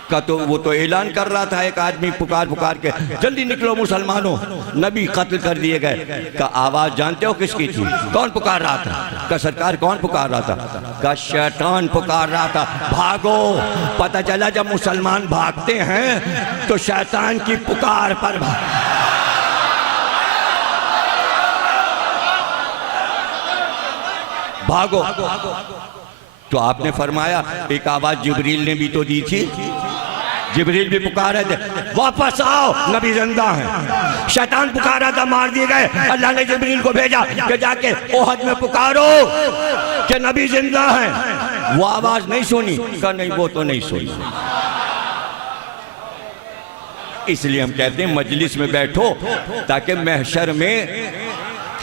का तो वो तो ऐलान कर रहा था एक आदमी पुकार पुकार के, जल्दी निकलो मुसलमानों, नबी कत्ल कर दिए गए। का आवाज जानते हो किसकी थी? कौन पुकार रहा था? का सरकार कौन पुकार रहा था? का शैतान पुकार रहा था, भागो। पता चला जब मुसलमान भागते हैं तो शैतान की पुकार पर भागो। तो आपने फरमाया एक आवाज जिब्रील ने भी तो दी थी, जिब्रील भी पुकारे थे वापस आओ, नबी जिंदा है। शैतान पुकारा था, मार दिए गए। अल्लाह ने जिब्रील को भेजा कि जाके ओहद में पुकारो कि नबी जिंदा है। वो आवाज नहीं सुनी? का नहीं, वो तो नहीं सुनी। इसलिए हम कहते हैं मजलिस में बैठो ताकि महशर में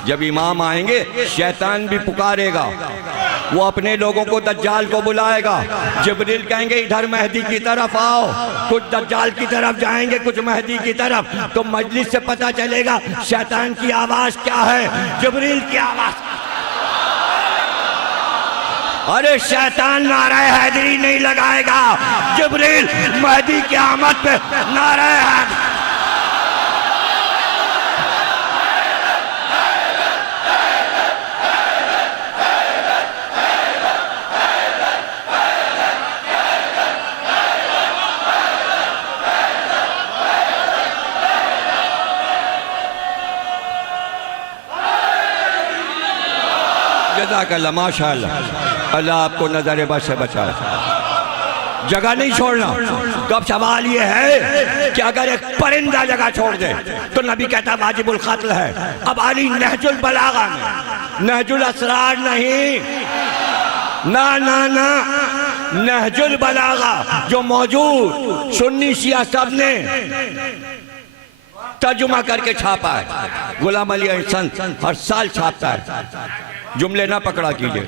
जब इमाम आएंगे शैतान भी पुकारेगा, वो अपने लोगों को दज्जाल को बुलाएगा। जिब्रील कहेंगे इधर मेहदी की तरफ आओ, कुछ दज्जाल की तरफ जाएंगे, कुछ मेहदी की तरफ। तो मजलिस से पता चलेगा शैतान की आवाज क्या है, जिब्रील की आवाज। अरे शैतान नारा हैदरी नहीं लगाएगा, जिब्रील मेहदी की आमद पे नारा हैदरी। जज़ाकल्लाह, माशाअल्लाह, अल्लाह आपको नजर बस से बचाए। जगह नहीं छोड़ना। तो अब सवाल ये है कि अगर एक परिंदा जगह छोड़ दे तो नबी कहता वाजिबुल कत्ल है। अब अली नहजुल बलागा में, नहजुल असरार नहीं, ना ना ना, नहजुल बलागा जो मौजूद सुन्नी शिया सब ने तर्जुमा करके छापा है। गुलाम अली अहसन हर साल छापता है। जुमले ना पकड़ा कीजिए,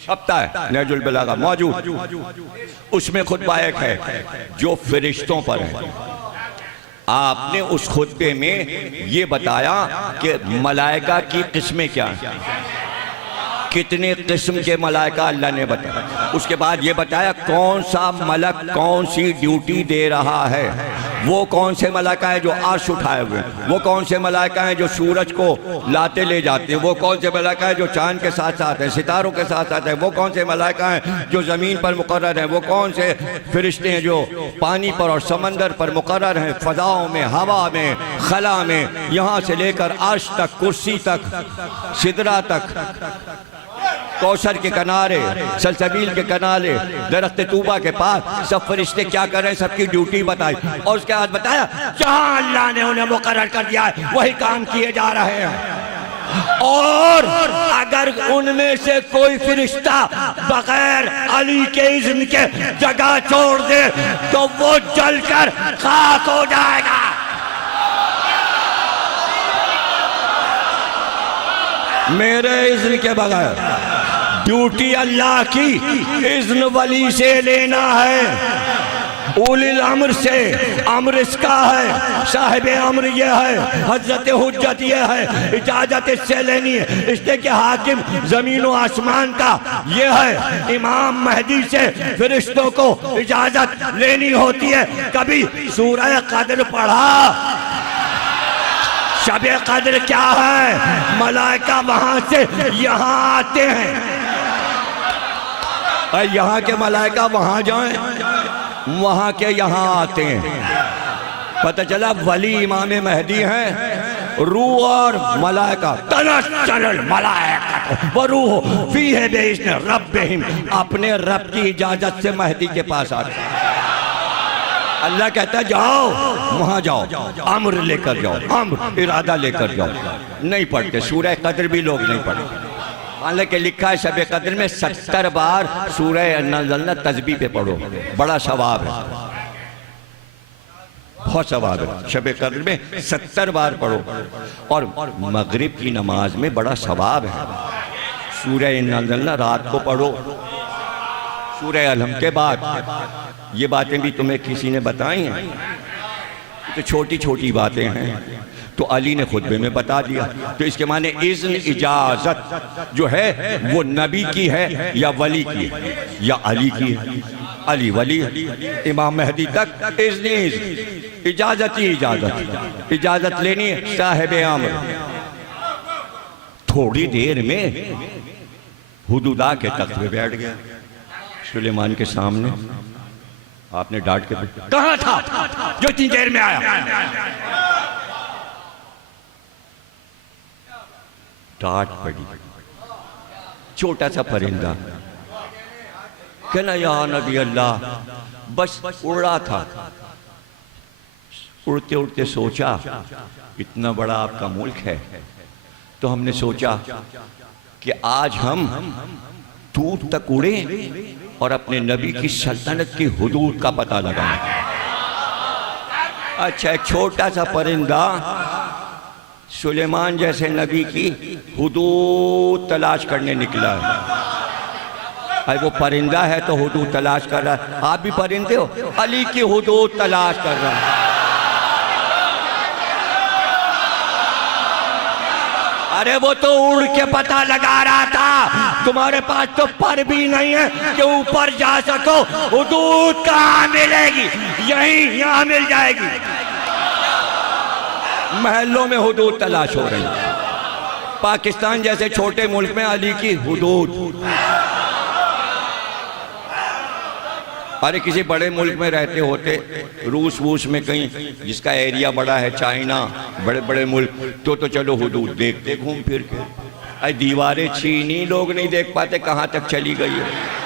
छपता है नहजुल बलागा मौजूद, उसमें खुतबा एक है जो फरिश्तों पर है। आपने उस खुतबे में ये बताया कि मलाइका की किस्में क्या हैं, कितने किस्म के मलाइका अल्लाह ने बताया। उसके बाद ये बताया कौन सा मलक कौन सी ड्यूटी दे रहा है, वो कौन से मलाइका हैं जो अर्श उठाए हुए हैं, वो कौन से मलाइका हैं जो सूरज को लाते ले जाते हैं, वो कौन से मलाइका हैं जो चांद के साथ साथ हैं, सितारों के साथ साथ हैं, वो कौन से मलाइका हैं जो ज़मीन पर मुकर्रर हैं, वो कौन से फरिश्ते हैं जो पानी पर और समंदर पर मुकर्रर हैं, फ़ज़ाओं में, हवा में, खला में, यहाँ से लेकर अर्श तक, कुर्सी तक, सिदरा तक, कौसर के किनारे, सलसबील के किनारे, दरख्त तूबा के पास, सब फरिश्ते क्या कर रहे हैं, सबकी ड्यूटी बताई। और उसके बाद बताया जहां अल्लाह ने उन्हें मुकर्रर कर दिया है वही काम किए जा रहे हैं। और अगर उनमें से कोई फरिश्ता बगैर अली के इज़्न के जगह छोड़ दे तो वो जलकर खाक हो जाएगा। मेरे इज़्न के बगैर ड्यूटी अल्लाह की इज़्न वली से लेना है, उलिल अम्र से, अम्र इसका है, साहिब अम्र ये है, हजरत हुज्जत ये है, इजाजत इससे लेनी है, इसलिए कि हाकिम जमीन व आसमान का ये है। इमाम महदी से फरिश्तों को इजाजत लेनी होती है। कभी सूरह कद्र पढ़ा, शब कद्र क्या है, मलाइका वहां से यहाँ आते हैं, और यहाँ के मलाइका वहां जाएं, वहां के यहाँ आते हैं। पता चला वली इमाम महदी हैं, रूह और मलाइका, तनस्सलुल मलाइका व रूह फीहि बिइज़्नि रब्बिहिम, अपने रब की इजाजत से महदी के पास आते हैं। अल्लाह कहता है जाओ, वहां जाओ, अम्र लेकर जाओ, अम्र इरादा लेकर जाओ। नहीं पढ़ते, सूरह कद्र भी लोग नहीं पढ़ते। हालांकि लिखा है शब कद्र में 70 बार सूरह अन्नज़लना तस्बीह पे पढ़ो, बड़ा सवाब है, बहुत सवाब है। शब कद्र में 70 बार पढ़ो, और मगरिब की नमाज में बड़ा सवाब है। सूरह अन्नज़लना रात को पढ़ो, सूरह अलहम के बाद। ये बातें भी तुम्हें किसी ने बताई हैं, तो छोटी छोटी बातें हैं, तो अली ने खुतबे में बता दिया। तो इसके माने इज़्न, इजाजत जो है वो नबी की है या वली की है, या अली की है। अली वली, इमाम महदी तक इज़्न, इजाजत ही इजाजत, इजाजत लेनी है साहिब अम्र। थोड़ी देर में हुदूदा के तख्त पे बैठ गया सुलेमान के सामने। आपने डांट के कहा था जो इतनी देर में आया? डांट पड़ी। छोटा सा परिंदा कहना या नबी अल्लाह, बस उड़ रहा था, उड़ते उड़ते सोचा इतना बड़ा आपका मुल्क है, तो हमने सोचा कि आज हम दूर तक उड़े और अपने नबी की सल्तनत की हुदूद का पता लगाएं। अच्छा, एक छोटा सा परिंदा सुलेमान जैसे नबी की हुदूद तलाश करने निकला है। अरे वो परिंदा है तो हुदूद तलाश कर रहा है। आप भी परिंदे हो, अली की हुदूद तलाश कर रहा है। अरे वो तो उड़ के पता लगा रहा था, तुम्हारे पास तो पर भी नहीं है कि ऊपर जा सको। हुदूद कहाँ मिलेगी? यहीं यहाँ मिल जाएगी। महलों में हुदूद तलाश हो रही है। पाकिस्तान जैसे छोटे मुल्क में अली की हुदूद। अरे किसी बड़े मुल्क में रहते होते, रूस वूस में कहीं जिसका एरिया बड़ा है, चाइना, बड़े बड़े मुल्क, तो चलो हुदूद देखते घूम फिर के। अरे दीवारें छीनी, लोग नहीं देख पाते कहाँ तक चली गई है।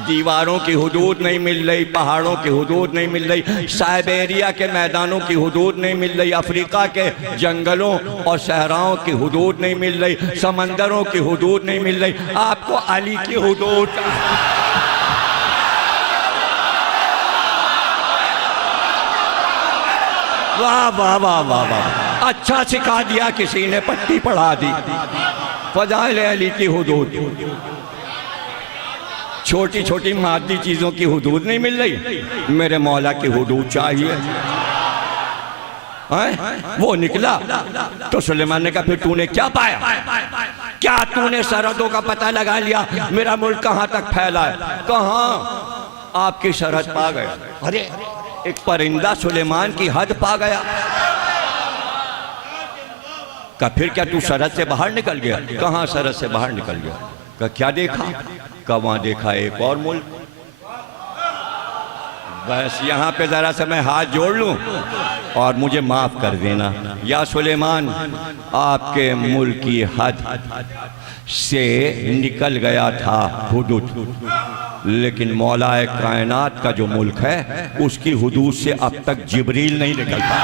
दीवारों की हुदूद नहीं मिल रही, पहाड़ों की हुदूद नहीं मिल रही, साइबेरिया के मैदानों की हुदूद नहीं मिल रही, अफ्रीका के जंगलों और सहराओं की हुदूद नहीं मिल रही, समंदरों की हुदूद नहीं मिल रही। आपको अली की हुदूद। वाह वाह वाह वाह वाह, अच्छा सिखा दिया किसी ने, पट्टी पढ़ा दी। फजाइल अली की हुदूद, छोटी छोटी मादी चीजों की हुदूद नहीं मिल रही, मेरे मौला की हुदूद चाहिए। वो निकला तो सुलेमान ने कहा फिर तूने क्या पाया, क्या तूने सरहदों का पता लगा लिया, मेरा मुल्क कहां तक फैला है, कहां आपकी सरहद पा गया। अरे एक परिंदा सुलेमान की हद पा गया। कहा फिर क्या तू सरहद से बाहर निकल गया, कहां सरहद से बाहर निकल गया। कहा क्या देखा, कहा वहां देखा एक और मुल्क। बस यहाँ पे जरा सा मैं हाथ जोड़ लूं और मुझे माफ कर देना। या सुलेमान, आपके मुल्क की हद से निकल गया था हुदूद, लेकिन मौलाए कायनात का जो मुल्क है उसकी हुदूद से अब तक जिब्रील नहीं निकलता।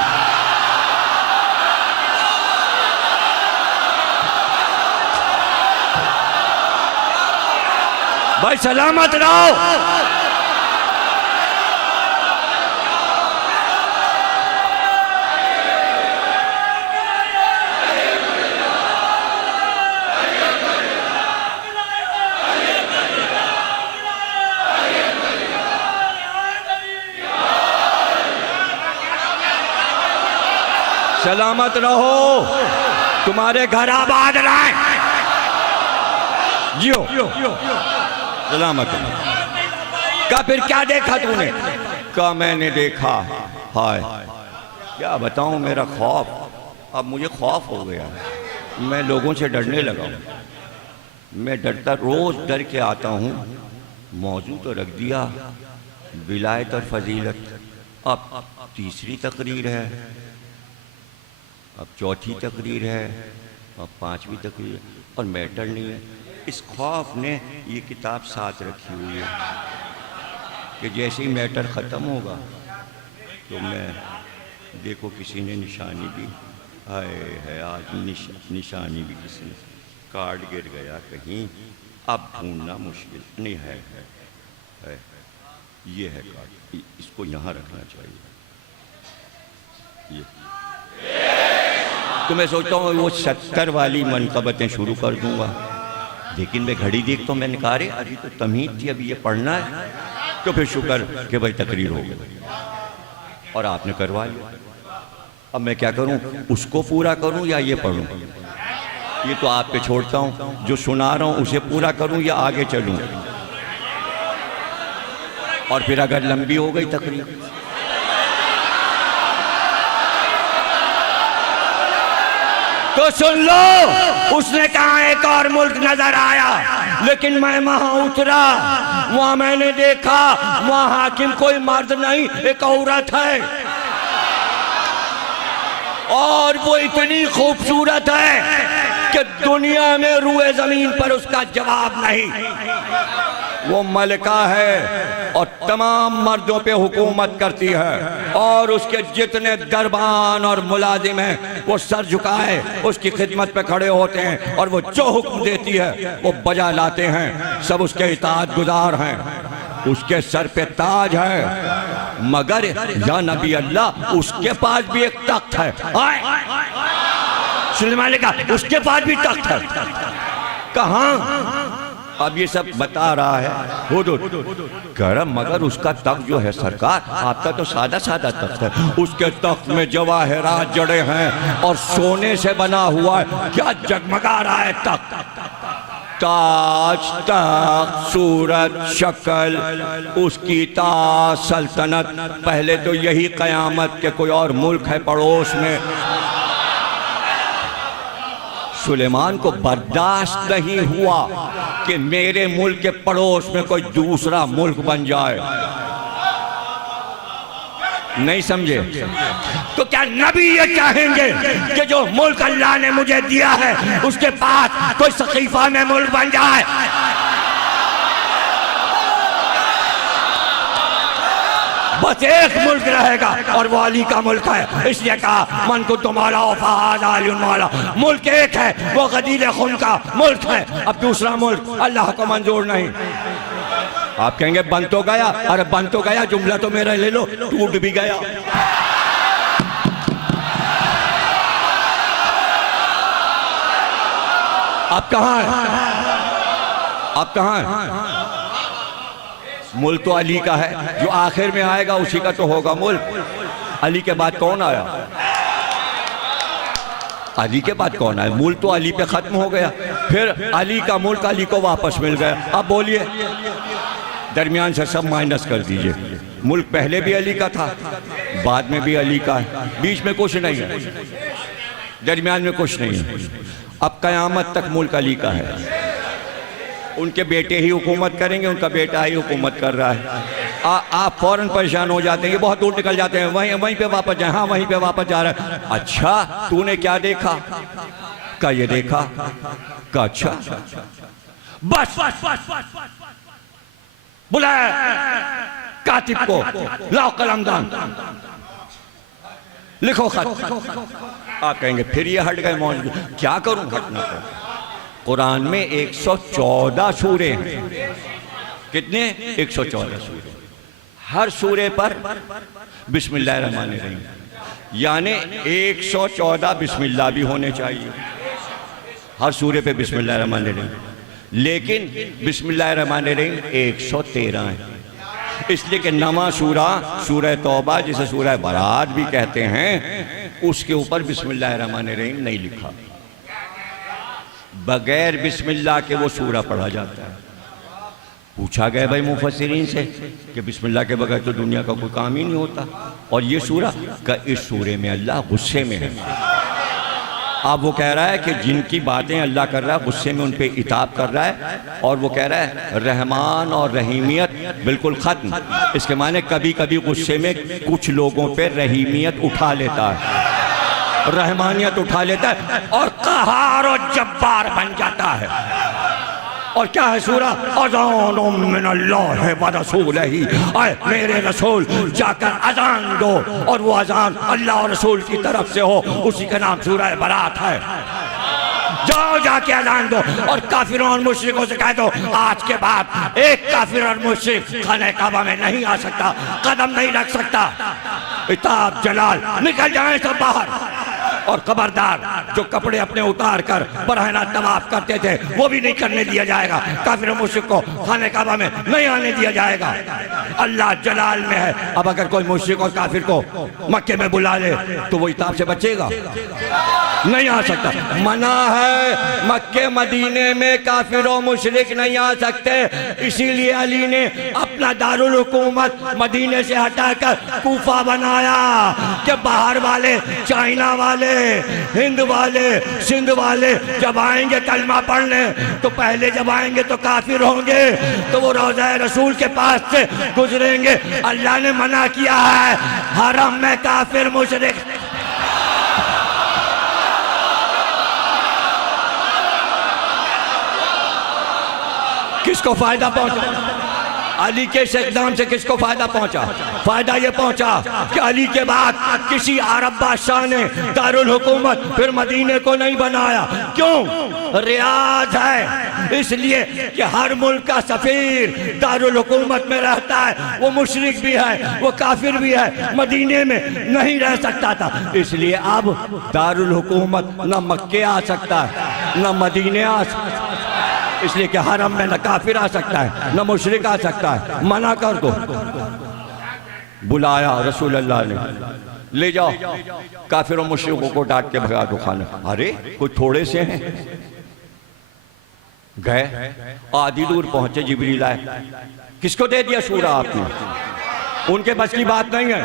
भाई सलामत रहो। सलामत रहो, तुम्हारे घर आबाद रहे, जियो सलामत। का फिर क्या देखा तूने, का मैंने देखा, हाय क्या बताऊं, मेरा खौफ, अब मुझे खौफ हो गया, मैं लोगों से डरने लगा। मैं डरता, रोज डर के आता हूँ। मौजू तो रख दिया विलायत और फजीलत, अब तीसरी तकरीर है, अब चौथी तकरीर है, अब पांचवी तकरीर, और मैटर नहीं है। इस खौफ ने ये किताब साथ रखी हुई है कि जैसे ही मैटर ख़त्म होगा तो मैं देखो किसी ने निशानी भी, हाय है आज निशानी भी किसी ने, कार्ड गिर गया कहीं, अब ढूंढना मुश्किल नहीं है, ये है कार्ड, इसको यहाँ रखना चाहिए। ये तो मैं सोचता हूँ वो 70 वाली मनकबतें शुरू कर दूंगा, लेकिन मैं घड़ी देखता हूँ, मैंने कहा अरे अभी तो तमीज़ थी, अभी ये पढ़ना है, तो फिर शुक्र कि भाई तकरीर हो गई और आपने करवा लिया। अब मैं क्या करूँ, उसको पूरा करूँ या ये पढ़ूँ, ये तो आप पे छोड़ता हूँ। जो सुना रहा हूँ उसे पूरा करूँ या आगे चलूँ, और फिर अगर लंबी हो गई तकरीर तो सुन लो। उसने कहा एक और मुल्क नजर आया, लेकिन मैं वहां उतरा, वहां मैंने देखा वहां हाकिम कोई मर्द नहीं, एक औरत है, और वो इतनी खूबसूरत है कि दुनिया में रूए जमीन पर उसका जवाब नहीं। वो मलिका है और तमाम मर्दों पे हुकूमत करती है, और उसके जितने दरबान और मुलाजिम हैं वो सर झुकाए उसकी खिदमत पे खड़े होते हैं, और वो जो हुक्म देती है वो बजा लाते हैं, सब उसके इताअत गुजार हैं। उसके सर पे ताज है, मगर या नबी अल्लाह उसके पास भी एक तख्त है। सुलेमान ने कहा उसके पास भी तख्त है, कहाँ? अब ये सब बता रहा है हुदूद करम, मगर उसका तख्त जो है सरकार, आपका तो सादा सादा तख्त है, उसके तख्त में जवाहरात जड़े हैं और सोने से बना हुआ है। क्या जगमगा रहा है तख्त, ताज, तख्त, सूरत, शक्ल, उसकी ताज सल्तनत। पहले तो यही कयामत के कोई और मुल्क है पड़ोस में। सुलेमान को बर्दाश्त नहीं हुआ कि मेरे मुल्क के पड़ोस में कोई दूसरा मुल्क बन जाए। नहीं समझे? तो क्या नबी ये चाहेंगे कि जो मुल्क अल्लाह ने मुझे दिया है उसके पास कोई सकीफा में मुल्क बन जाए? बस एक मुल्क रहेगा और वो अली का मुल्क है। इसलिए कहा मन को तुम्हारा वफादाला, मुल्क एक है, वो गदील खुन का मुल्क है। अब दूसरा मुल्क अल्लाह को मंजूर नहीं। आप कहेंगे बन तो गया, अरे बन तो गया, जुमला तो मेरा ले लो, टूट भी गया। आप कहाँ हैं? आप कहाँ हैं? मुल्क तो अली का है, जो आखिर में आएगा उसी का तो होगा मुल्क। अली के बाद कौन आया? अली के बाद कौन आया? मुल्क तो अली पे खत्म हो गया, फिर अली का मुल्क अली को वापस मिल गया। अब बोलिए, दरमियान से सब माइनस कर दीजिए। मुल्क पहले भी अली का था, बाद में भी अली का है, बीच में कुछ नहीं है, दरमियान में कुछ नहीं है। अब कयामत तक मुल्क अली का है। उनके बेटे ही हुकूमत करेंगे, उनका बेटा ही हुकूमत कर रहा है। आप फौरन परेशान हो जाते हैं, ये बहुत दूर निकल जाते हैं, वहीं पे वापस जाए, हाँ वहीं पे वापस जा रहा है। अच्छा तूने क्या देखा? का ये देखा का अच्छा बस बुलाया कातिब को, लाओ कलमदान, लिखो खत। आप कहेंगे फिर ये हट गए मौजूद, क्या करूं हटना को? कुरान में 114 सूरे हैं। कितने? 114 सूरे। हर सूरे पर बिस्मिल्लाहिर्रहमानिर्रहीम, यानी 114 बिस्मिल्लाह भी होने चाहिए हर सूरे पे बिस्मिल्लाहिर्रहमानिर्रहीम। लेकिन बिस्मिल्लाहिर्रहमानिर्रहीम 113 है, इसलिए कि नमा सूरा सूरह तौबा, जिसे सूरह बरात भी कहते हैं, उसके ऊपर बिस्मिल्लाहिर्रहमानिर्रहीम नहीं लिखा। बगैर बिस्मिल्लाह के वो सूरा पढ़ा जाता है। पूछा गया भाई मुफस्सिरीन से कि बिस्मिल्लाह के बगैर तो दुनिया का कोई काम ही नहीं होता, और ये सूरा का इस सूरे में अल्लाह गुस्से में है। अब वो कह रहा है कि जिनकी बातें अल्लाह कर रहा है गुस्से में उन पे इताब कर रहा है, और वो कह रहा है रहमान और रहीमियत बिल्कुल ख़त्म। इसके माने कभी कभी गुस्से में कुछ लोगों पे रहीमियत उठा लेता है, रहमानियत उठा लेता है, और क़हार और जब्बार बन जाता है। और क्या है सूरा? अज़ानुम मिनल्लाहि व रसूलिही, मेरे रसूल जाकर अजान दो, और वो अजान अल्लाह और रसूल की तरफ से हो, उसी का नाम सूरह बरात है। जाओ जाके अजान दो, और काफिरों और मुशरिकों से कह दो आज के बाद एक काफिर और मुशरिक खाने काबा में नहीं आ सकता, कदम नहीं रख सकता। इताब जलाल निकल जाए सब बाहर। और खबरदार, जो कपड़े अपने उतार कर बरहना तवाफ करते थे वो भी नहीं करने दिया जाएगा। काफिर और मुशरिक को खाने काबा में नहीं आने दिया जाएगा। अल्लाह जलाल में है। अब अगर कोई मुशरिक और काफिर को मक्के में बुला ले तो वो इताब से बचेगा? नहीं आ सकता। मना है, मक्के मदीने में काफिर और मुशरिक नहीं आ सकते। इसीलिए अली ने अपना दारुल हुकूमत मदीने से हटाकर कूफा बनाया कि बाहर वाले, चाइना वाले, हिंद वाले, सिंध वाले जब आएंगे कलमा पढ़ने तो पहले जब आएंगे तो काफिर होंगे, तो वो रोज़ा रसूल के पास से गुजरेंगे। अल्लाह ने मना किया है हरम में काफिर मुशरिक। किसको फायदा पहुंचा? अली के इस इक़दाम से किसको फायदा पहुंचा? फायदा ये पहुंचा कि अली के बाद किसी अरब बादशाह ने दारुल हुकूमत फिर मदीने को नहीं बनाया। क्यों? रियाज है, इसलिए कि हर मुल्क का सफीर दारुल हुकूमत में रहता है। वो मुशरिक भी है, वो काफिर भी है, मदीने में नहीं रह सकता था। इसलिए अब दारुल हुकूमत न मक्के आ सकता है न मदीने आ सकता है, इसलिए कि हरम में न काफिर आ सकता है न मुशरिक आ सकता है। मना कर दो। बुलाया रसूल अल्लाह ने, ले जाओ काफिर और मुशरिकों को डांट के भगा दो खाना। अरे कोई थोड़े से हैं। गए, आधी दूर पहुंचे, जिब्रील आए। किसको दे दिया सूरा आपने? उनके बस की बात नहीं है,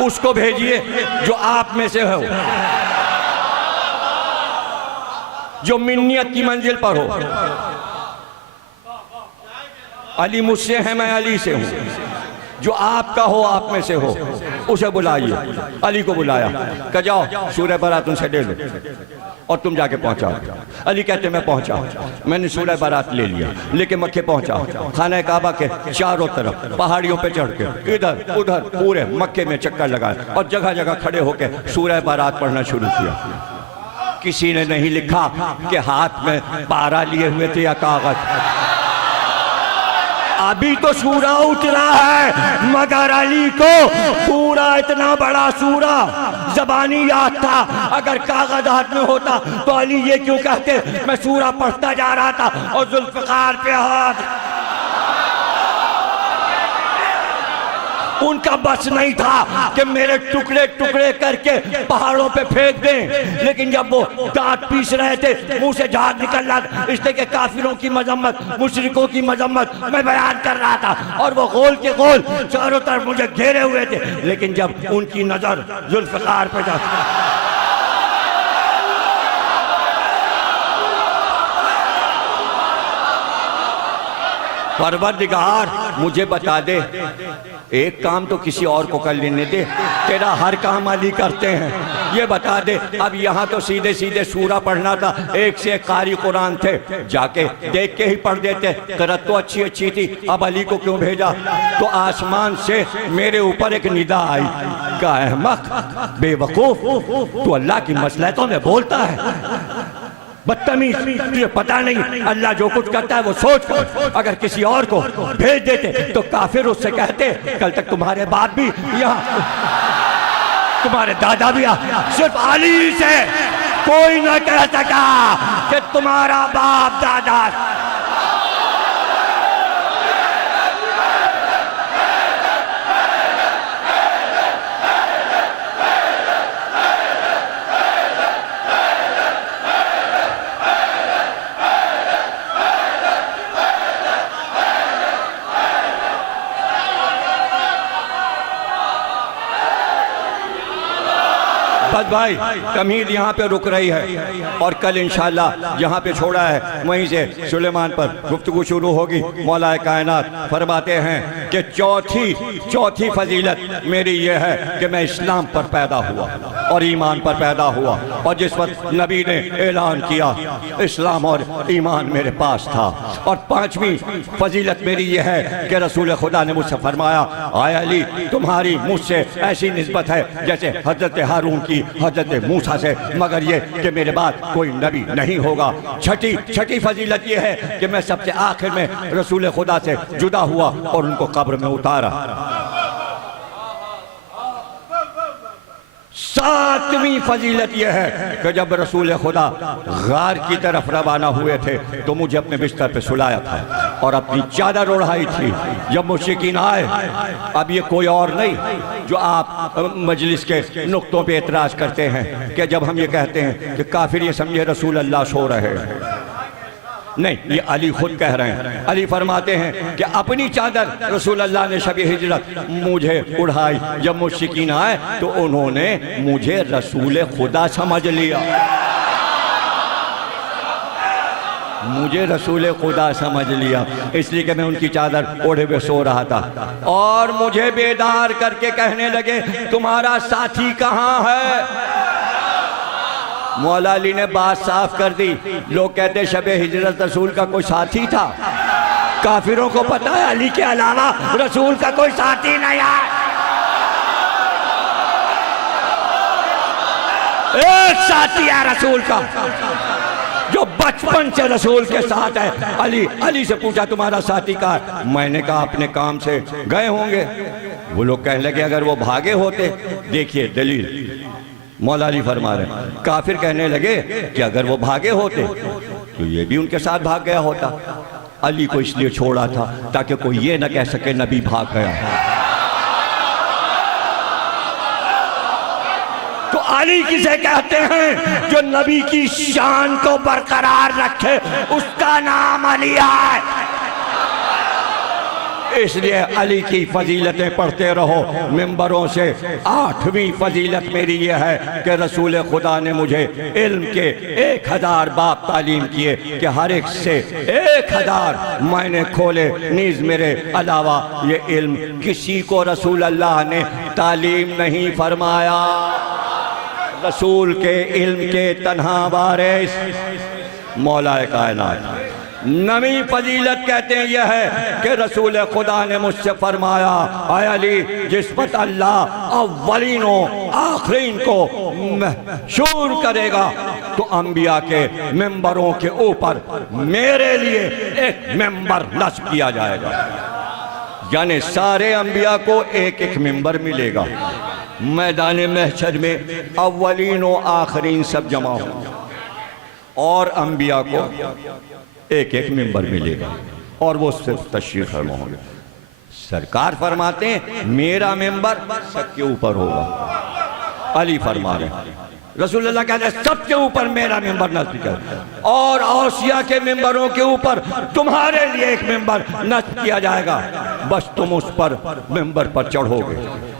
उसको भेजिए जो आप में से हो, जो मिन्नियत की मंजिल पर हो। अली मुझसे है, मैं अली से हूं। जो आपका हो, आप में से हो, उसे बुलाइए। अली को बुलाया, कह जाओ सूरह बरात उनसे ले लो और तुम जाके पहुंचाओ। अली कहते मैं पहुंचा, मैंने सूरह बरात ले लिया, लेके मक्के पहुंचा। खाना काबा के चारों तरफ पहाड़ियों पे चढ़ के इधर उधर पूरे मक्के में चक्कर लगाया और जगह जगह खड़े होकर सूरह बरात पढ़ना शुरू किया। किसी ने नहीं लिखा कि हाथ में पारा लिए हुए थे या कागज। अभी तो सूरा उतरा है, मगर अली को पूरा इतना बड़ा सूरा ज़बानी याद था। अगर कागज हाथ में होता तो अली ये क्यों कहते मैं सूरा पढ़ता जा रहा था और जुल्फ़िकार पे हाथ। उनका बस नहीं था कि मेरे टुकड़े टुकड़े करके पहाड़ों पे फेंक दें, लेकिन जब वो दांत पीस रहे थे मुंह से झाग निकल रहा था, इसलिए कि काफिरों की मजम्मत, मुशरिकों की मजम्मत मैं बयान कर रहा था और वो गोल के गोल चारों तरफ मुझे घेरे हुए थे। लेकिन जब उनकी नजर जुल्फ़िकार पे जाती, परवरदिगार मुझे बता दे, एक काम तो किसी और को कर लेने दे, तेरा हर काम अली करते हैं, ये बता दे। अब यहाँ तो सीधे सीधे सूरा पढ़ना था, एक से एक कारी कुरान थे, जाके देख के ही पढ़ देते, क़िरात तो अच्छी अच्छी थी, अब अली को क्यों भेजा? तो आसमान से मेरे ऊपर एक निदा आई, का अहमक बेवकूफ, तू अल्लाह की मसलहतों में बोलता है, बदतमीज, तुझे पता नहीं अल्लाह जो कुछ करता है वो सोच कर। अगर किसी और को भेज देते तो काफिर उससे कहते कल तक तुम्हारे बाप भी यहाँ, तुम्हारे दादा भी यहाँ, सिर्फ अली से कोई न कह सका कि तुम्हारा बाप दादा। बस भाई तमीद यहाँ पे रुक रही है और कल इंशाअल्लाह यहाँ पे छोड़ा है वहीं से सुलेमान पर गुफ्तगू शुरू होगी। मौला कायनात फरमाते हैं कि चौथी फजीलत मेरी ये है कि मैं इस्लाम पर पैदा हुआ और ईमान पर पैदा हुआ, और जिस वक्त नबी ने ऐलान किया इस्लाम और ईमान मेरे पास था। और पांचवी फजीलत मेरी ये है कि रसूल खुदा ने मुझसे फरमाया, आय अली तुम्हारी मुझसे ऐसी निस्बत है जैसे हजरत हारून की हजरत मूसा से, मगर ये कि मेरे बाद कोई नबी नहीं होगा। छठी फजीलत ये है कि मैं सबसे आखिर में रसूल खुदा से जुदा हुआ और उनको कब्र में उतारा। सातवीं फजीलत यह है कि जब रसूल खुदा गार की तरफ रवाना हुए थे तो मुझे अपने बिस्तर पे सुलाया था और अपनी चादर ओढ़ाई थी। जब मुश्रिकीन आए, अब ये कोई और नहीं जो आप मजलिस के नुक्तों पे एतराज करते हैं कि जब हम ये कहते हैं कि काफिर ये समझे रसूल अल्लाह सो रहे हैं, नहीं, ये अली खुद कह रहे हैं। अली फरमाते हैं कि अपनी चादर रसूल अल्लाह ने शब हिजरत मुझे उड़ाई। जब मुश्रिकीन आए तो उन्होंने मुझे रसूल खुदा समझ लिया, मुझे रसूल खुदा समझ लिया, इसलिए कि मैं उनकी चादर ओढ़े हुए सो रहा था और मुझे बेदार करके कहने लगे तुम्हारा साथी कहाँ है। मौला अली ने बात साफ कर दी। लोग कहते शब हिजरत रसूल का कोई साथी था, काफिरों को पता है अली के अलावा रसूल का कोई साथी नहीं है। एक साथी है रसूल का जो बचपन से रसूल के साथ है। अली से पूछा तुम्हारा साथी कहाँ है? मैंने कहा अपने काम से गए होंगे। वो लोग कहने लगे अगर वो भागे होते, देखिए दलील मौला अली फरमा रहे। काफिर कहने लगे कि अगर वो भागे होते तो ये भी उनके साथ भाग गया होता। अली को इसलिए छोड़ा था ताकि कोई ये न कह सके नबी भाग गया। तो अली किसे कहते हैं? जो नबी की शान को बरकरार रखे, उसका नाम अली है। इसलिए अली की फजीलतें पढ़ते रहो मिंबरों से। आठवीं फजीलत मेरी ये है कि रसूल खुदा ने मुझे इल्म के 1000 बाब तालीम किए कि हर एक से 1000 मैंने खोले, नीज मेरे अलावा ये इल्म किसी को रसूल अल्लाह ने तालीम नहीं फरमाया। रसूल के इल्म के तन्हा वारिस मौला कायनात। नवी फजीलत कहते हैं यह है कि रसूल खुदा ने मुझसे फरमाया, आय अली जिस वक्त अल्लाह अव्वलीनों आखिरीन को मशहूर करेगा तो अंबिया के मेंबरों के ऊपर मेरे लिए एक मेंबर नस्ब किया जाएगा, यानी सारे अंबिया को एक एक मेंबर मिलेगा। मैदान महशर में अव्वलीन व आखरीन सब जमा होंगे और अंबिया को एक एक मेंबर मिलेगा और वो सिर्फ तशरीफ फरमा होंगे। सरकार फरमाते हैं मेरा मेंबर सबके ऊपर होगा। अली फरमा रहे हैं, रसूलुल्लाह कहते हैं सबके ऊपर मेरा मेंबर नस्ब कर और औसिया के मेंबरों के ऊपर तुम्हारे लिए एक मेंबर नस्ब किया जाएगा, बस तुम उस पर मेंबर पर चढ़ोगे।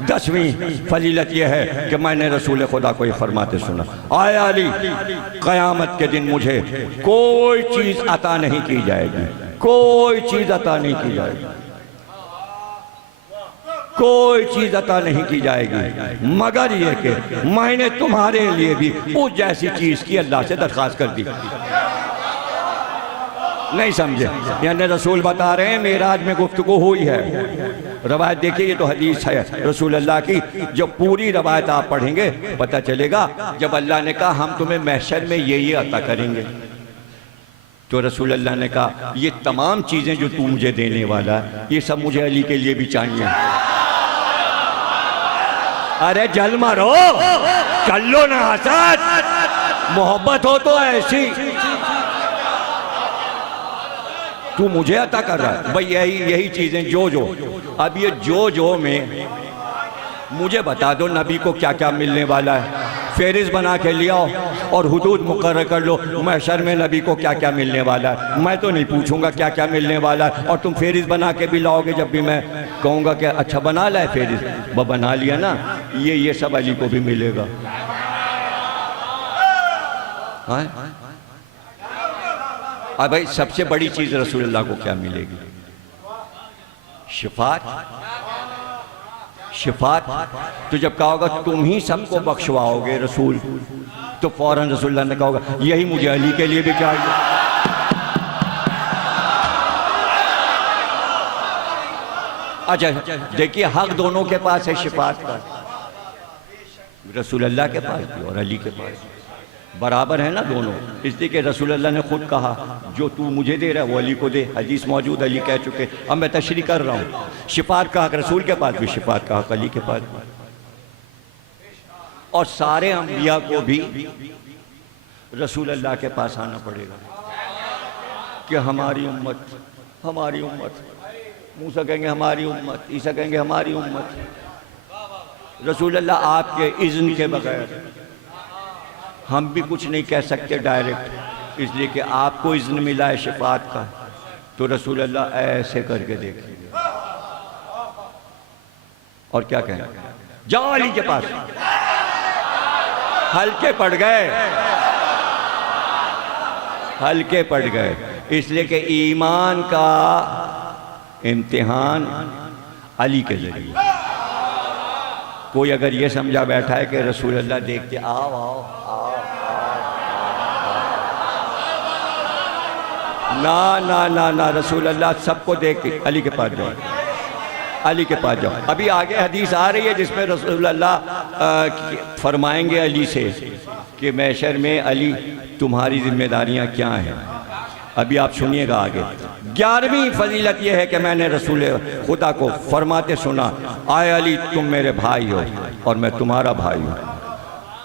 10वीं फजीलत यह है कि मैंने रसूल खुदा को ये फरमाते सुना, आया अली क़यामत के दिन मुझे कोई चीज़ अता नहीं की जाएगी, कोई चीज़ अता नहीं की जाएगी, कोई चीज अता नहीं की जाएगी मगर ये कि मैंने तुम्हारे लिए भी उस जैसी चीज की अल्लाह से दरख्वास्त कर दी। नहीं समझे? यानी रसूल बता रहे हैं मेराज में गुफ्तगू हुई है। रवायत देखिए, ये तो हदीस है रसूल अल्लाह की, जब पूरी रवायत आप पढ़ेंगे पता चलेगा। जब अल्लाह ने कहा हम तुम्हें महशर में ये अता करेंगे, तो रसूल अल्लाह ने कहा ये तमाम चीजें जो तू मुझे देने वाला है ये सब मुझे अली के लिए भी चाहिए। अरे जल मारो, कर लो ना हसद, मोहब्बत हो तो ऐसी। तू मुझे अता कर रहा है भाई, यही चीजें जो अब ये जो में मुझे बता दो नबी को क्या क्या मिलने वाला है, फेरिस बना के ले आओ और हुदूद मुकर्रर कर लो महशर में नबी को क्या क्या मिलने वाला है। मैं तो नहीं पूछूंगा क्या क्या मिलने वाला है, और तुम फेरिस बना के भी लाओगे जब भी मैं कहूँगा कि अच्छा बना लाए फेरिस, वो बना लिया ना, ये सब अली को भी मिलेगा। अब भाई सबसे बड़ी चीज़ रसूलुल्लाह को क्या मिलेगी? शिफात। तो जब कहा होगा तुम ही सबको बख्शवाओगे रसूल, तो फौरन रसूलुल्लाह ने कहा होगा यही मुझे अली के लिए भी चाहिए। अच्छा देखिए, हक दोनों के पास है शिफात का, रसूलुल्लाह के पास भी और अली के पास भी बराबर है ना दोनों। इसलिए कि रसूलुल्लाह ने खुद कहा जो तू मुझे दे रहा है वो अली को दे, हदीस मौजूद, अली कह चुके। अब मैं तशरीह कर रहा हूँ, शिफात का हक रसूल के पास भी, शिफात का हक अली के पास भी। और सारे अंबिया को भी रसूलुल्लाह के पास आना पड़ेगा कि हमारी उम्मत, मूसा कहेंगे हमारी उम्मत, ईसा कहेंगे हमारी उम्मत। रसूलुल्लाह आपके इज़्न के बगैर हम भी कुछ नहीं कह सकते डायरेक्ट, इसलिए कि आपको इज़्न मिला है शिफात का, तो रसूलुल्लाह ऐसे करके देखिए और क्या कहें, जाओ अली के पास। हल्के पड़ गए, इसलिए कि ईमान का इम्तिहान अली के जरिए। कोई अगर ये समझा बैठा है कि रसूलुल्लाह देखते आओ ना, रसूलुल्लाह सबको देख के अली के पास जाओ। अभी आगे हदीस आ रही है जिसमें रसूलुल्लाह फरमाएंगे अली से कि महशर में अली तुम्हारी जिम्मेदारियां क्या हैं। अभी आप सुनिएगा आगे। 11वीं फजीलत यह है कि मैंने रसूल खुदा को फरमाते सुना, आए अली तुम मेरे भाई हो और मैं तुम्हारा भाई हूँ,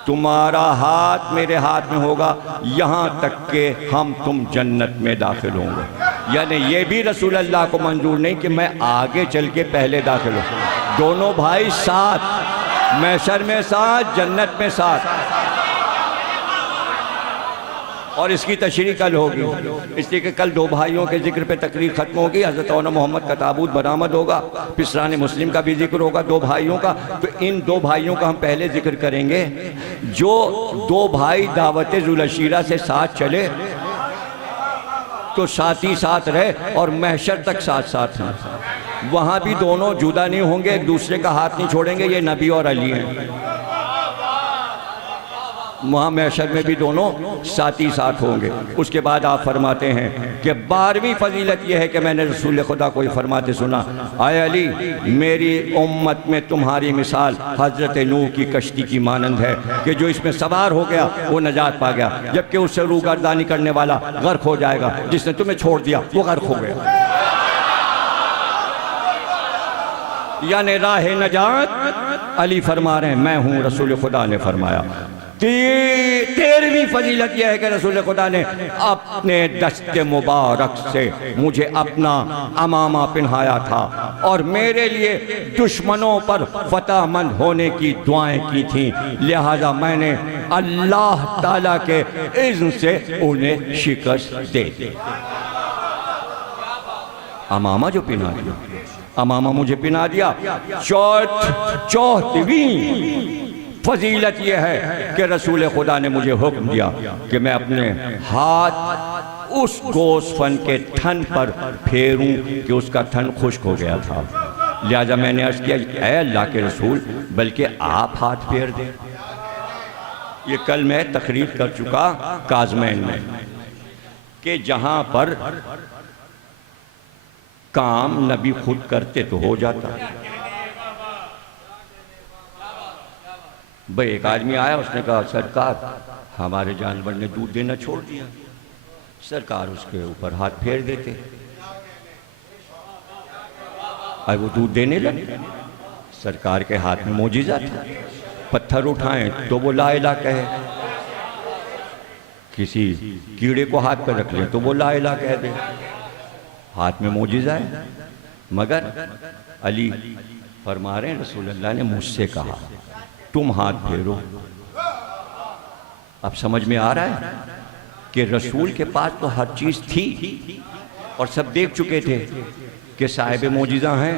तुम्हारा हाथ मेरे हाथ में होगा यहाँ तक कि हम तुम जन्नत में दाखिल होंगे। यानी ये भी रसूल अल्लाह को मंजूर नहीं कि मैं आगे चल के पहले दाखिल हूँ। दोनों भाई साथ, महशर में साथ, जन्नत में साथ। और इसकी तशरीह कल होगी, इसलिए कि कल दो भाइयों के जिक्र पे तकरीर खत्म होगी। हज़रत औना मोहम्मद का ताबूत बरामद होगा, पिसरान मुस्लिम का भी जिक्र होगा, दो भाइयों का। तो इन दो भाइयों का हम पहले जिक्र करेंगे। जो दो भाई दावत ज़ुलअशीरा से साथ चले तो साथ ही साथ रहे और महशर तक साथ हैं। वहाँ भी दोनों जुदा नहीं होंगे, एक दूसरे का हाथ नहीं छोड़ेंगे। ये नबी और अली हैं। वहाँ महशर में भी दोनों साथ ही साथ होंगे। उसके बाद आप फरमाते हैं कि 12वीं फजीलत यह है कि मैंने रसूल खुदा को फरमाते सुना, आए अली, मेरी उम्मत में तुम्हारी मिसाल हज़रत नूह की कश्ती की मानंद है कि जो इसमें सवार हो गया वो नजात पा गया, जबकि उससे रूगर्दानी करने वाला गर्क हो जाएगा। जिसने तुम्हें छोड़ दिया वो गर्क हो गया। यानी राह नजात अली फरमा रहे हैं, मैं हूँ। रसूल खुदा ने फरमाया 13वीं फजीलत यह है कि रसूल खुदा ने अपने दस्ते मुबारक से मुझे अपना अमामा पहनाया था और मेरे लिए दुश्मनों पर फतहमंद होने की दुआएं की थी, लिहाजा मैंने अल्लाह ताला के इज़्न से उन्हें शिकस्त दे दी। अमामा जो पहना दिया, अमामा मुझे पहना दिया। 4वीं फजीलत यह है कि रसूल खुदा ने मुझे हुक्म दिया कि मैं अपने हाथ उस गोसफन के थन पर फेरूं कि उसका थन खुश्क हो गया था। लिहाजा मैंने अर्ज़ किया, ऐ अल्लाह के रसूल, बल्कि आप हाथ फेर दें। ये कल मैं तकरीर कर चुका काज़मैन में कि जहां पर काम नबी खुद करते तो हो जाता। भाई एक आदमी आया, उसने कहा सरकार हमारे जानवर ने दूध देना छोड़ दिया। सरकार उसके ऊपर हाथ फेर देते और वो दूध देने लगे। सरकार के हाथ में मोजिज़ा था, पत्थर उठाएं तो वो ला इला कहे, किसी कीड़े को हाथ पर रख लें तो वो ला इला कह दे। हाथ में मोजिज़ा है। मगर अली फरमा रहे हैं, रसूल अल्लाह ने मुझसे कहा तुम हाथ फेरो। अब समझ में आ रहा है कि रसूल के पास तो हर चीज़ थी और सब देख चुके थे कि साहिब मोजिज़ा हैं।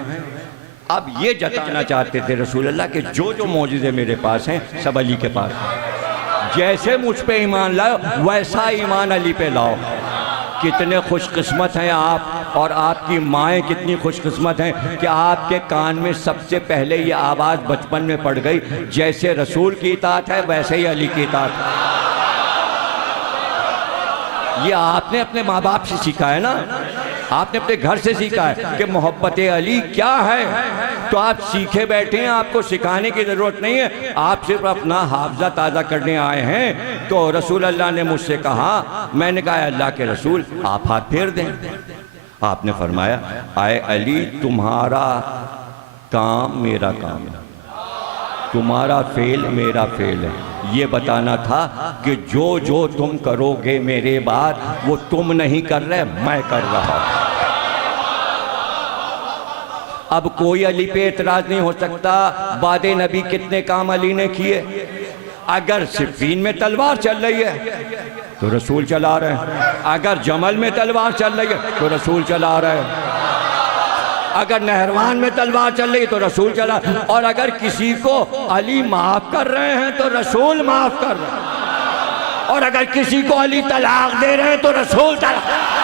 अब ये जताना चाहते थे रसूल अल्लाह के जो जो मोजिज़े मेरे पास हैं सब अली के पास हैं। जैसे मुझ पे ईमान लाओ वैसा ईमान अली पे लाओ। कितने खुशकिस्मत हैं आप, और आपकी माएँ कितनी खुशकिस्मत हैं कि आपके कान में सबसे पहले ये आवाज़ बचपन में पड़ गई, जैसे रसूल की इताअत है वैसे ही अली की इताअत है। ये आपने अपने माँ बाप से सीखा है ना, आपने अपने घर से सीखा है कि मोहब्बत अली क्या है। तो आप सीखे बैठे हैं, आपको सिखाने की ज़रूरत नहीं है, आप सिर्फ अपना हाफ़ज़ा ताज़ा करने आए हैं। तो रसूल अल्लाह ने मुझसे कहा, मैंने कहा अल्लाह के रसूल आप हाथ फेर दें। आपने फरमाया, आए अली, तुम्हारा काम मेरा काम है, तुम्हारा फेल मेरा फेल है। ये बताना था कि जो जो तुम करोगे मेरे बाद वो तुम नहीं कर रहे, मैं कर रहा हूं। अब कोई अली पे एतराज नहीं हो सकता। बादे नबी कितने काम अली ने किए। अगर सिफ़ीन में तलवार चल रही है तो रसूल चला रहे हैं, अगर जमल में तलवार चल रही है तो रसूल चला रहे हैं, अगर नहरवान में तलवार चल रही है तो रसूल चला, और अगर किसी को अली माफ कर रहे हैं तो रसूल माफ कर रहे हैं, और अगर किसी को अली तलाक दे रहे हैं तो रसूल तलाक।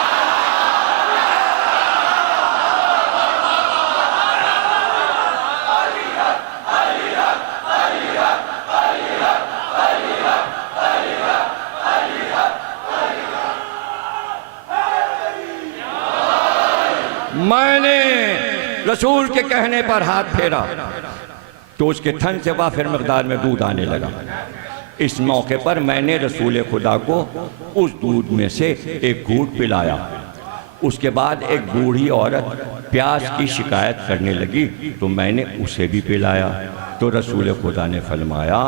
मैंने रसूल के कहने पर हाथ फेरा तो उसके थन से वाफिर मकदार में दूध आने लगा। इस मौके पर मैंने रसूल खुदा को उस दूध में से एक घूंट पिलाया। उसके बाद एक बूढ़ी औरत प्यास की शिकायत करने लगी तो मैंने उसे भी पिलाया। तो रसूल खुदा ने फरमाया,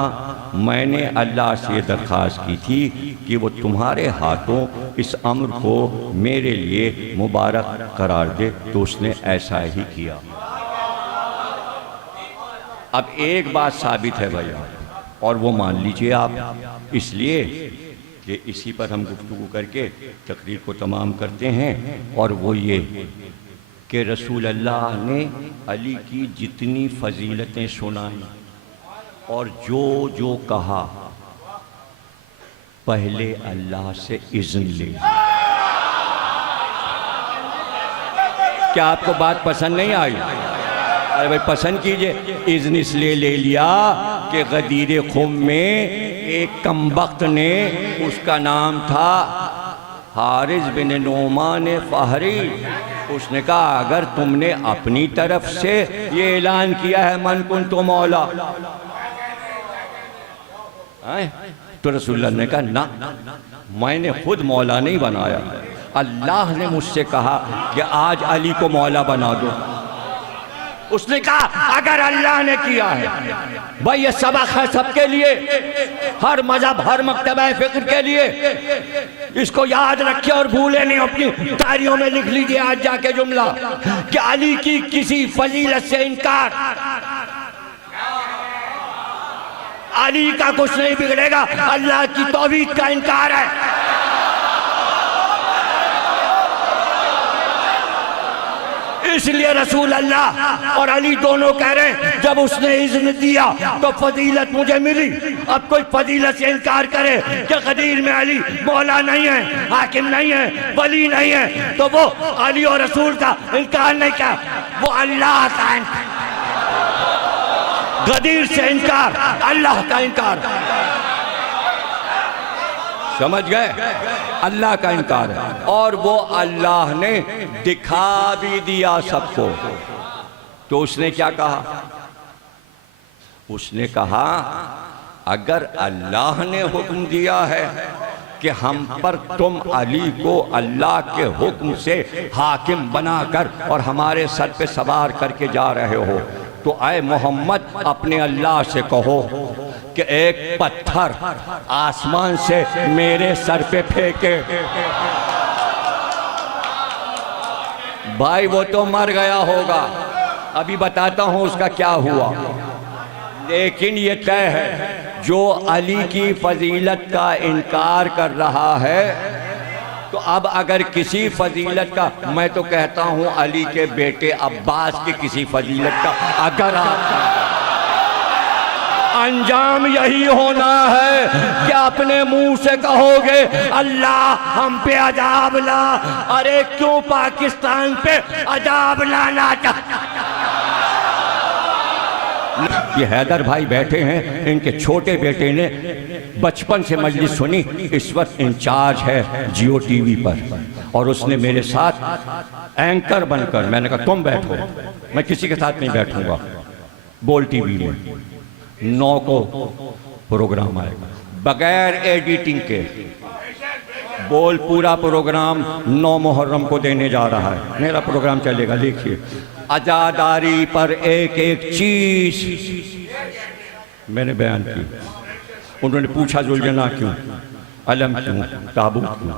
मैंने अल्लाह से दरख्वास्त की थी कि वो तुम्हारे हाथों इस अम्र को मेरे लिए मुबारक करार दे, तो उसने ऐसा ही किया। अब एक बात साबित है भैया, और वो मान लीजिए आप, इसलिए कि इसी पर हम गुफ्तगू करके तकरीर को तमाम करते हैं, और वो ये कि रसूल अल्लाह ने अली की जितनी फजीलतें सुनाई और जो जो कहा, पहले अल्लाह से इज़्न ले। क्या आपको बात पसंद नहीं आई? अरे भाई पसंद कीजिए। इज़्न इसलिए ले लिया कि गदीर खुम में एक कमबख्त ने, उसका नाम था हारिस बिन नोमान फ़हरी, उसने कहा अगर तुमने अपनी तरफ से ये ऐलान किया है मन कुन तो मौला, तो रसूलुल्लाह ने कहा ना, मैंने खुद मौला नहीं बनाया, अल्लाह ने मुझसे कहा कि आज अली को मौला बना दो। उसने कहा अगर अल्लाह ने किया है, भाई ये सबक है सबके लिए, हर मजहब हर मकतबा फिक्र के लिए, इसको याद रखिए और भूले नहीं। अपनी तारियों में लिख लीजिए आज जाके जुमला कि अली की किसी फजीलत से इनकार, अली का कुछ नहीं बिगड़ेगा, अल्लाह की तौहीद का इनकार है। इसलिए रसूल अल्लाह और अली दोनों कह रहे हैं जब उसने इज़्न दिया तो फजीलत मुझे मिली। अब कोई फजीलत से इनकार करे कि गदीर में अली मौला नहीं है, हाकिम नहीं है, वली नहीं है, तो वो अली और रसूल का इनकार नहीं किया, वो अल्लाह का इनकार, गदीर से इनकार अल्लाह का इनकार। समझ गए? अल्लाह का इनकार है और वो अल्लाह ने दिखा भी दिया सबको। तो उसने क्या कहा? उसने कहा अगर अल्लाह ने हुक्म दिया है कि हम पर तुम अली को अल्लाह के हुक्म से हाकिम बनाकर और हमारे सर पे सवार करके जा रहे हो, तो आए मोहम्मद अपने अल्लाह से कहो कि एक पत्थर आसमान से मेरे सर पे फेंके। भाई वो तो मर गया होगा, अभी बताता हूं उसका क्या हुआ, लेकिन ये तय है जो अली की फजीलत का इनकार कर रहा है, तो अब अगर किसी फजीलत का, मैं तो कहता हूं अली के बेटे अब्बास की किसी फजीलत का अगर अंजाम यही होना है कि अपने मुंह से कहोगे अल्लाह हम पे अजाब ला, अरे क्यों पाकिस्तान पे अजाब लाना चाहता। ये हैदर भाई बैठे हैं, इनके छोटे बेटे ने बचपन से मजलिस सुनी, इस वक्त इंचार्ज है जियो टीवी पर, और उसने मेरे साथ एंकर बनकर, मैंने कहा तुम बैठो, मैं किसी के साथ नहीं बैठूंगा, बोल टीवी में 9 को प्रोग्राम आएगा बगैर एडिटिंग के, बोल पूरा प्रोग्राम 9 मुहर्रम को देने जा रहा है, मेरा प्रोग्राम चलेगा। देखिए आज़ादारी पर एक एक चीज मैंने बयान की। उन्होंने पूछा जुलझना क्यों, अलम क्यों, ताबूत क्यों?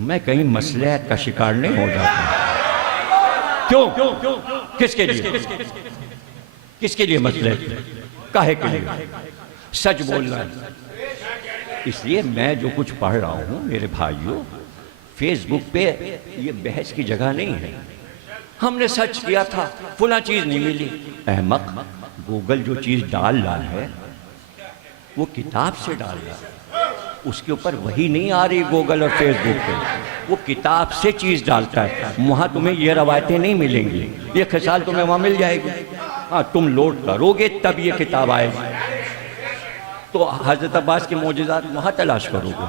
मैं कहीं मसले का शिकार नहीं हो जाता। क्यों? किसके लिए? किसके लिए मसले? काहे के लिए? सच बोलना है। इसलिए मैं जो कुछ पढ़ रहा हूं मेरे भाइयों, फेसबुक पे ये बहस की जगह नहीं है। हमने सर्च किया था, फुला चीज नहीं मिली। अहमक, गूगल जो चीज डाल रहा है वो किताब से डाल रहा है, उसके ऊपर वही नहीं आ रही गूगल और फेसबुक पे, वो किताब से चीज डालता है। वहां तुम्हें ये रवायतें नहीं मिलेंगी, ये खिसाल तुम्हें वहां मिल जाएगी। हाँ, तुम लोड करोगे तब ये किताब आएगी। तो हजरत अब्बास के मोजज़ात वहां तलाश करोगे।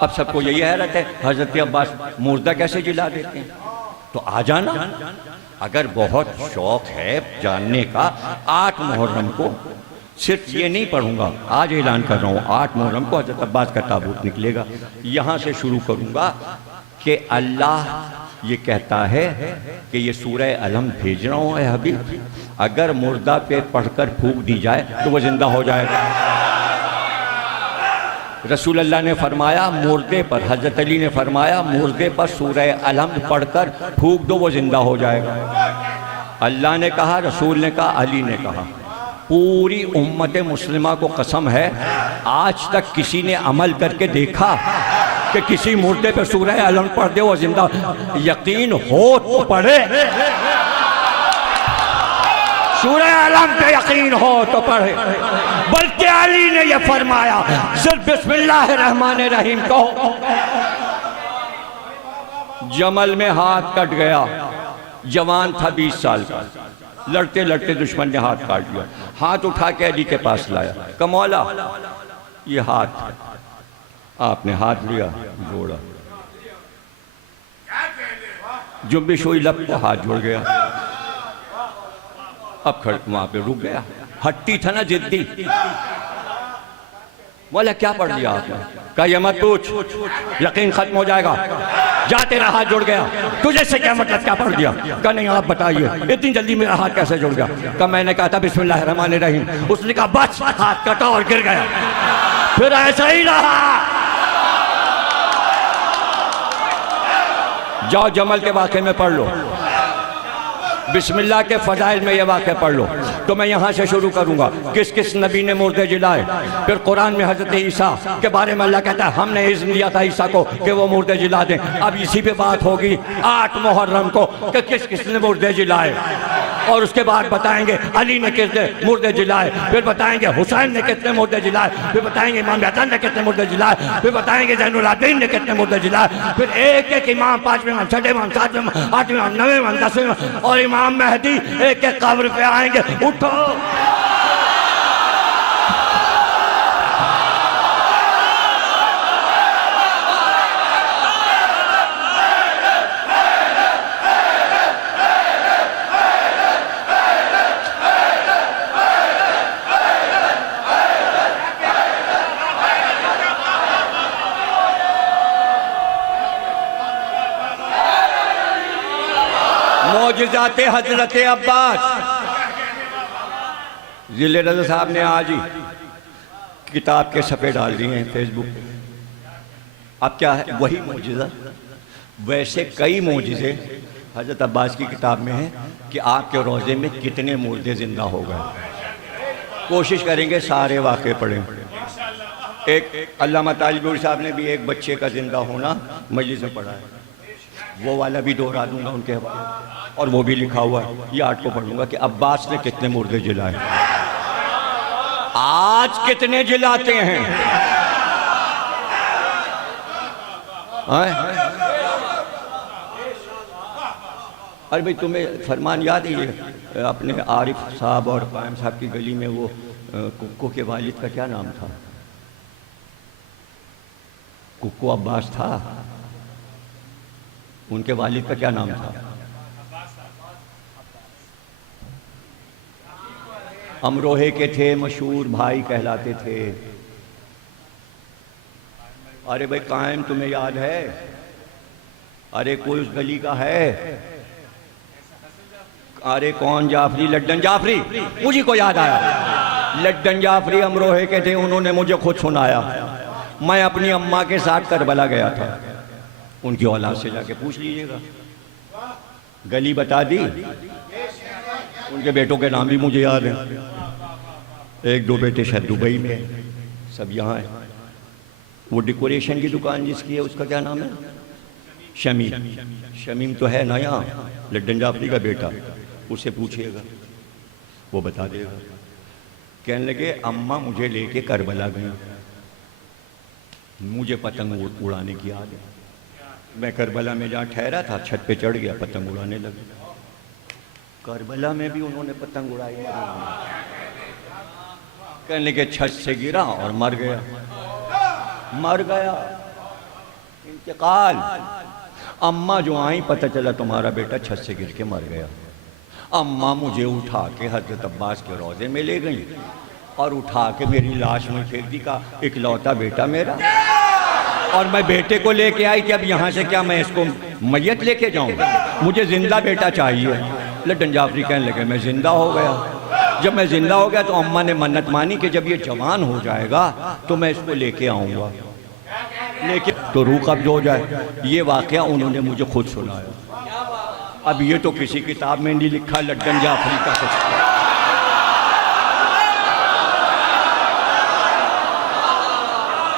अब सबको यही हैरत है हजरत अब्बास मुर्दा कैसे जिला देते हैं। तो आ जाना, अगर बहुत शौक है जानने का। 8 मुहर्रम को, सिर्फ ये नहीं पढ़ूंगा, आज ऐलान कर रहा हूँ, 8 मुहर्रम को हजरत अब्बास का ताबूत निकलेगा। यहाँ से शुरू करूँगा कि अल्लाह ये कहता है कि ये सूरह अलम भेज रहा हूँ हबीब, अगर मुर्दा पे पढ़कर फूंक दी जाए तो वो जिंदा हो जाएगा। रसूल अल्लाह ने फरमाया मुर्दे पर, हजरत अली ने फरमाया मुर्दे पर सूरह अलम पढ़कर फूंक दो, वो जिंदा हो जाएगा। अल्लाह ने कहा, रसूल ने कहा, अली ने कहा। पूरी उम्मत मुस्लिमा को कसम है, आज तक किसी ने अमल करके देखा कि किसी मुर्दे पे सूरह अलम पढ़ दे वो जिंदा? यकीन हो तो पढ़े, सूरह अलम पे यकीन हो तो पढ़े। बल्कि अली ने यह फरमाया सिर्फ बिस्मिल्लाहिर्रहमानिर्रहीम कहो। जमल में हाथ कट गया, जवान था 20 साल का, लड़ते लड़ते दुश्मन ने हाथ काट लिया। हाथ उठा के अली के पास लाया, कमौला ये हाथ। आपने हाथ लिया, जोड़ा, जुम्बिश हुई, लब को हाथ जुड़ गया। अब वहां पे रुक गया, हट्टी था ना, जिद्दी। बोला क्या पढ़ लिया आपने? कहा ये मत पूछ, यकीन खत्म हो जाएगा। जा, तेरा हाथ जुड़ गया, तुझे से क्या मतलब, क्या पढ़ दिया? कहा नहीं आप बताइए, इतनी जल्दी मेरा हाथ कैसे जुड़ गया? कहा मैंने कहा था बिस्मिल्लाहिर्रहमानिर्रहीम। उसने कहा बस, हाथ कटा और गिर गया। फिर ऐसा ही रहा। जाओ जमल के वाक़े में पढ़ लो, बिस्मिल्लाह के फजाइल में ये वाक़या पढ़ लो। तो मैं यहाँ से शुरू करूँगा, किस किस नबी ने मुर्दे जिलाए। फिर कुरान में हज़रत ईसा के बारे में अल्लाह कहता है हमने इज़्न दिया था ईसा को कि वो मुर्दे जिला दें। अब इसी पे बात होगी 8 मुहर्रम को कि किस किस ने मुर्दे जिलाए, और उसके बाद बताएंगे अली ने कितने मुर्दे जिलाए, फिर बताएंगे हुसैन ने कितने मुर्दे जिलाए, फिर बताएंगे इमाम हसन ने कितने मुर्दे जिलाए, फिर बताएंगे ज़ैनुल आबिदीन ने कितने मुर्दे जिलाए। फिर एक एक इमाम, 5वें इमाम, 6वें इमाम, 7वें इमाम, 8वें इमाम, 9वें इमाम, 10वें इमाम और इमाम मेहदी एक एक कब्र पे आएंगे। उठो, मौजज़ाते हजरत अब्बास। जिले रज़ा साहब ने आज ही किताब के सफ़े डाल दिए हैं फेसबुक पे। अब क्या है, वही मौजज़ा। वैसे कई मौजज़े हजरत अब्बास की किताब में है कि आपके रोज़े में कितने मुर्दे ज़िंदा हो गए। कोशिश करेंगे सारे वाक़े पढ़ें। एक अल्लामा तालिबुर साहब ने भी एक बच्चे का ज़िंदा होना मजलिस में पढ़ा है, वो वाला भी दोहरा दूंगा उनके हवाले, और वो भी लिखा हुआ है। ये 8 को पढ़ूंगा कि अब्बास ने कितने मुर्दे जिलाए, आज कितने जिलाते हैं। अरे भाई तुम्हें फरमान याद है ये अपने आरिफ साहब और कायम साहब की गली में वो कुक्को के वालिद का क्या नाम था? कुक्को अब्बास था, उनके वालिद का क्या नाम था? अमरोहे के थे, मशहूर भाई कहलाते थे। अरे भाई कायम तुम्हें याद है? अरे कोई उस गली का है? अरे कौन? जाफरी, लड्डन जाफरी, मुझे को याद आया। लड्डन जाफरी अमरोहे के थे, उन्होंने मुझे खुद सुनाया। मैं अपनी अम्मा के साथ करबला गया था, उनकी औलाद से जाके पूछ लीजिएगा। गली बता दी, उनके बेटों के नाम भी मुझे याद है। 1-2 बेटे शायद दुबई में, सब यहाँ है। वो डेकोरेशन की दुकान जिसकी है उसका क्या नाम है? शमीम। शमीम तो है ना यहाँ, लड्डन जाफरी का बेटा, उससे पूछिएगा, वो बता देगा। कहने लगे अम्मा मुझे लेके करबला गई, मुझे पतंग उड़ाने की आदत है। मैं करबला में जहाँ ठहरा था छत पे चढ़ गया, पतंग उड़ाने लगे। करबला में भी उन्होंने पतंग उड़ाई। कहने लगे छत से गिरा और मर गया, मर गया, इंतकाल। अम्मा जो आई, पता चला तुम्हारा बेटा छत से गिर के मर गया। अम्मा मुझे उठा के हजरत अब्बास के रोज़े में ले गई और उठा के मेरी लाश में फेंक दी। का इकलौता बेटा मेरा, और मैं बेटे को लेके आई कि अब यहाँ से क्या मैं इसको मैयत लेके जाऊँ, मुझे जिंदा बेटा चाहिए। लड्डन जाफरी कहने लगे मैं जिंदा हो गया। जब मैं जिंदा हो गया तो अम्मा ने मन्नत मानी कि जब ये जवान हो जाएगा तो मैं इसको लेके आऊँगा, लेकिन तो रूह कब्ज हो जाए। ये वाक़या उन्होंने मुझे खुद सुनाया। अब ये तो किसी किताब में नहीं लिखा, लड्डन जाफरी का कुछ।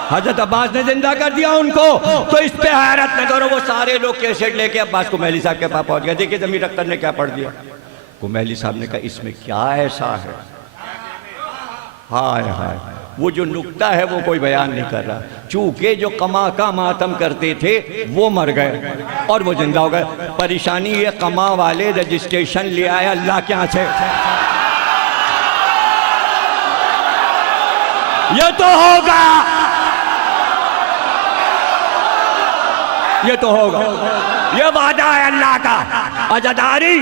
हजरत अब्बास ने जिंदा कर दिया उनको, तो इस पे हैरत न करो। वो सारे लोग कैसेट लेके अब्बास कुमैली साहब के पास पहुंच गए। देखिए ज़मीर अख्तर ने क्या पढ़ दिया। कुमैली साहब ने कहा इसमें क्या ऐसा है? हाय हाय, वो जो नुक्ता है वो कोई बयान नहीं कर रहा। चूंकि जो कमा का मातम करते थे वो मर गए और वो जिंदा हो गए। परेशानी ये कमा वाले रजिस्ट्रेशन ले आए अल्लाह के यहाँ से। ये तो होगा, ये तो होगा, ये वादा है अल्लाह का। अज़ादारी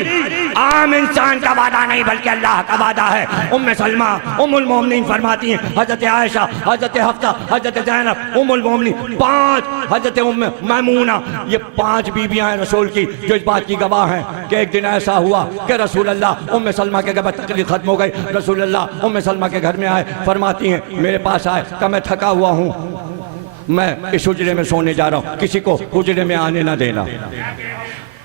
आम इंसान का वादा नहीं बल्कि अल्लाह का वादा है। उम्मे सलमा उम्मुल मोमिनीन फरमाती हैं, हज़रत आयशा, हज़रत हफ्सा, हज़रत ज़ैनब, उम्मुल मोमिनीन, 5 हज़रत उम्मे मैमूना, ये 5 बीबियां हैं रसूल की जो इस बात की गवाह हैं कि एक दिन ऐसा हुआ कि रसूल अल्लाह उम्मे सलमा के घर तकलीफ खत्म हो गई। रसूल अल्लाह उम्मे सलमा के घर में आए, फरमाती हैं मेरे पास आए कि मैं थका हुआ हूँ, मैं इस हुजरे में सोने जा रहा हूँ, किसी को हुजरे में आने ना देना।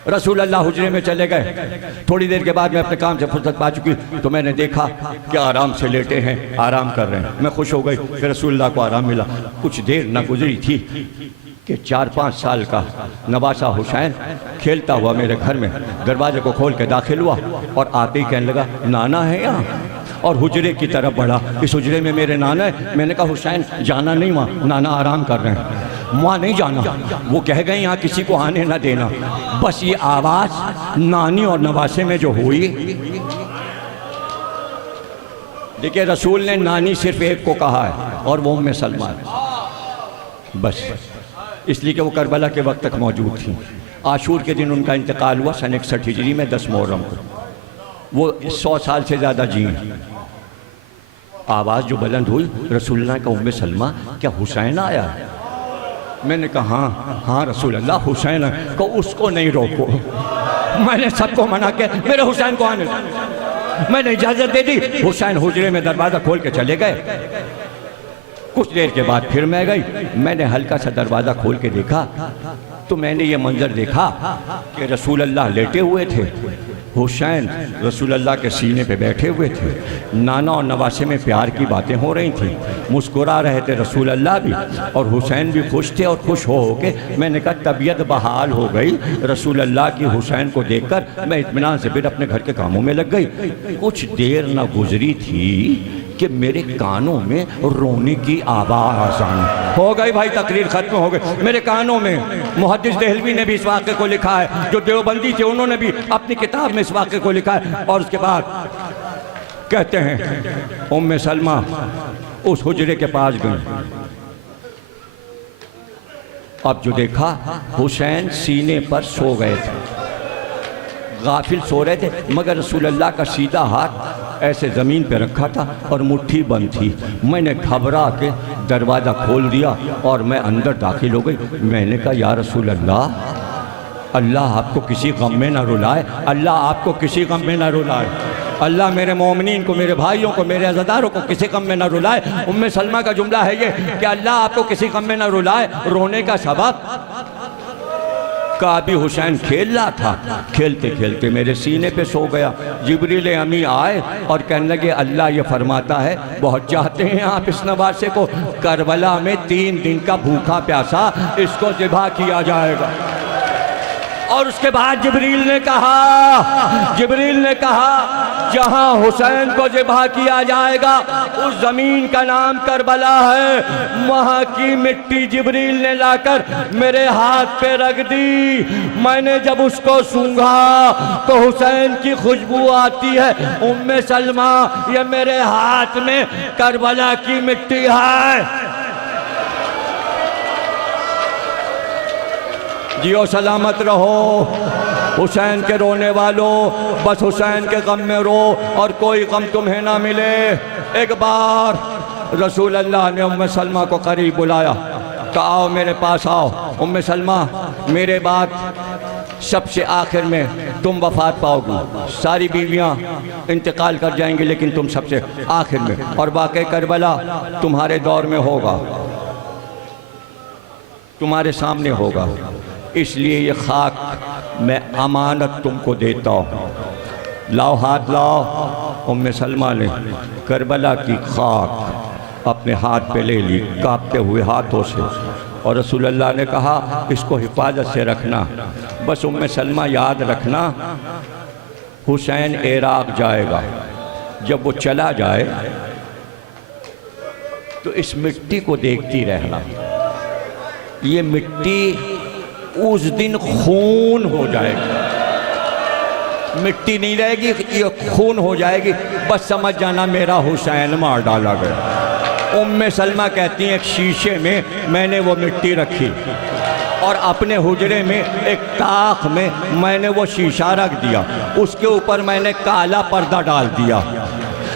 रसूल अल्लाह हुजरे में चले गए। थोड़ी देर के बाद मैं अपने काम से फुर्सत पा चुकी तो मैंने देखा कि आराम से लेटे हैं, आराम कर रहे हैं। मैं खुश हो गई कि रसूल अल्लाह को आराम मिला। कुछ देर न गुजरी थी कि 4-5 साल का नवासा हुसैन खेलता हुआ मेरे घर में दरवाजे को खोल के दाखिल हुआ और आते ही कहने लगा नाना है यहाँ, और हुजरे की तरफ बढ़ा। इस हुजरे में मेरे नाना है। मैंने कहा हुसैन जाना नहीं, वहाँ नाना आराम कर रहे हैं, वहाँ नहीं जाना। वो कह गए यहाँ किसी को आने ना देना। बस ये आवाज़ नानी और नवासे में जो हुई, देखिए रसूल ने नानी सिर्फ एक को कहा है और वो उम्मे सलमा है, बस इसलिए कि वो करबला के वक्त तक मौजूद थी। आशूर के दिन उनका इंतकाल हुआ सन 61 हिजरी में 10 मुहर्रम को। वो 100 साल से ज़्यादा जी। आवाज़ जो बुलंद हुई, रसूलुल्लाह का उम्मे सलमा क्या हुसैन आया है? मैंने कहा हाँ हाँ रसूल अल्लाह हुसैन है। को उसको नहीं रोको। मैंने सबको मना किया मेरे हुसैन को आने दो। मैंने इजाज़त दे दी। हुसैन हुजरे में दरवाज़ा खोल के चले गए। कुछ देर के बाद फिर मैं गई। मैंने हल्का सा दरवाज़ा खोल के देखा तो मैंने ये मंजर देखा कि रसूल अल्लाह लेटे हुए थे, हुसैन रसूल अल्लाह के सीने पे बैठे हुए थे, नाना और नवासे में प्यार की बातें हो रही थी, मुस्कुरा रहे थे रसूल अल्लाह भी और हुसैन भी खुश थे। और खुश हो के मैंने कहा तबीयत बहाल हो गई रसूल अल्लाह की हुसैन को देखकर। मैं इत्मीनान से फिर अपने घर के कामों में लग गई। कुछ देर न गुजरी थी कि मेरे कानों में रोने की आवाज़ आई। हो गई भाई, तकरीर खत्म हो गई मेरे कानों में। मुहद्दिस देहलवी ने भी इस वाक़े को लिखा है, जो देवबंदी थे उन्होंने भी अपनी किताब में इस वाक़े को लिखा है। और उसके बाद कहते हैं उम्मे सलमा उस हुजरे के पास गई। अब जो देखा हुसैन सीने पर सो गए थे, गाफिल सो रहे थे, मगर रसूल अल्लाह का सीधा हाथ ऐसे ज़मीन पे रखा था और मुट्ठी बंद थी। मैंने घबरा के दरवाज़ा खोल दिया और मैं अंदर दाखिल हो गई। मैंने कहा या रसूल अल्लाह, अल्लाह आपको किसी गम में ना रुलाए, अल्लाह आपको किसी गम में ना रुलाए, अल्लाह मेरे मोमिनीन को, मेरे भाइयों को, मेरे अज़ादारों को किसी गम में ना रुलाए। उम्मे सलमा का जुमला है ये कि अल्लाह आपको किसी गम में ना रुलाए। रोने का सबब का अभी हुसैन खेल रहा था, खेलते खेलते मेरे सीने पे सो गया। जिब्रील अमी आए और कहने लगे अल्लाह ये फरमाता है बहुत चाहते हैं आप इस नवासे को, करबला में 3 दिन का भूखा प्यासा इसको ज़िबा किया जाएगा। और उसके बाद जिब्रील ने कहा जहां हुसैन को ज़िबा किया जाएगा उस ज़मीन का नाम करबला है। वहाँ की मिट्टी जिब्रील ने लाकर मेरे हाथ पे रख दी। मैंने जब उसको सूंघा तो हुसैन की खुशबू आती है। उम्मे सलमा ये मेरे हाथ में करबला की मिट्टी है। जियो सलामत रहो हुसैन के रोने वालों, बस हुसैन के गम में रो और कोई गम तुम्हें ना मिले। एक बार रसूल अल्लाह ने उम्मे सलमा को करीब बुलाया, कहा आओ मेरे पास आओ। उम्मे सलमा मेरे बाद सबसे आखिर में तुम वफात पाओगी, सारी बीवियां इंतकाल कर जाएंगी लेकिन तुम सबसे आखिर में, और वाक़ई करबला तुम्हारे दौर में होगा, तुम्हारे सामने होगा। इसलिए ये खाक मैं अमानत तुमको देता हूँ। लाओ हाथ लाओ। उम्मे सलमा ने करबला की खाक अपने हाथ पे ले ली कांपते हुए हाथों से, और रसूल अल्लाह ने कहा इसको हिफाजत से रखना। बस उम्मे सलमा याद रखना हुसैन इराक़ जाएगा, जब वो चला जाए तो इस मिट्टी को देखती रहना। ये मिट्टी उस दिन खून हो जाएगी, मिट्टी नहीं रहेगी, ये खून हो जाएगी। बस समझ जाना मेरा हुसैन मार डाला गया। उम्मे सलमा कहती हैं एक शीशे में मैंने वो मिट्टी रखी और अपने हुजरे में एक ताक में मैंने वो शीशा रख दिया, उसके ऊपर मैंने काला पर्दा डाल दिया।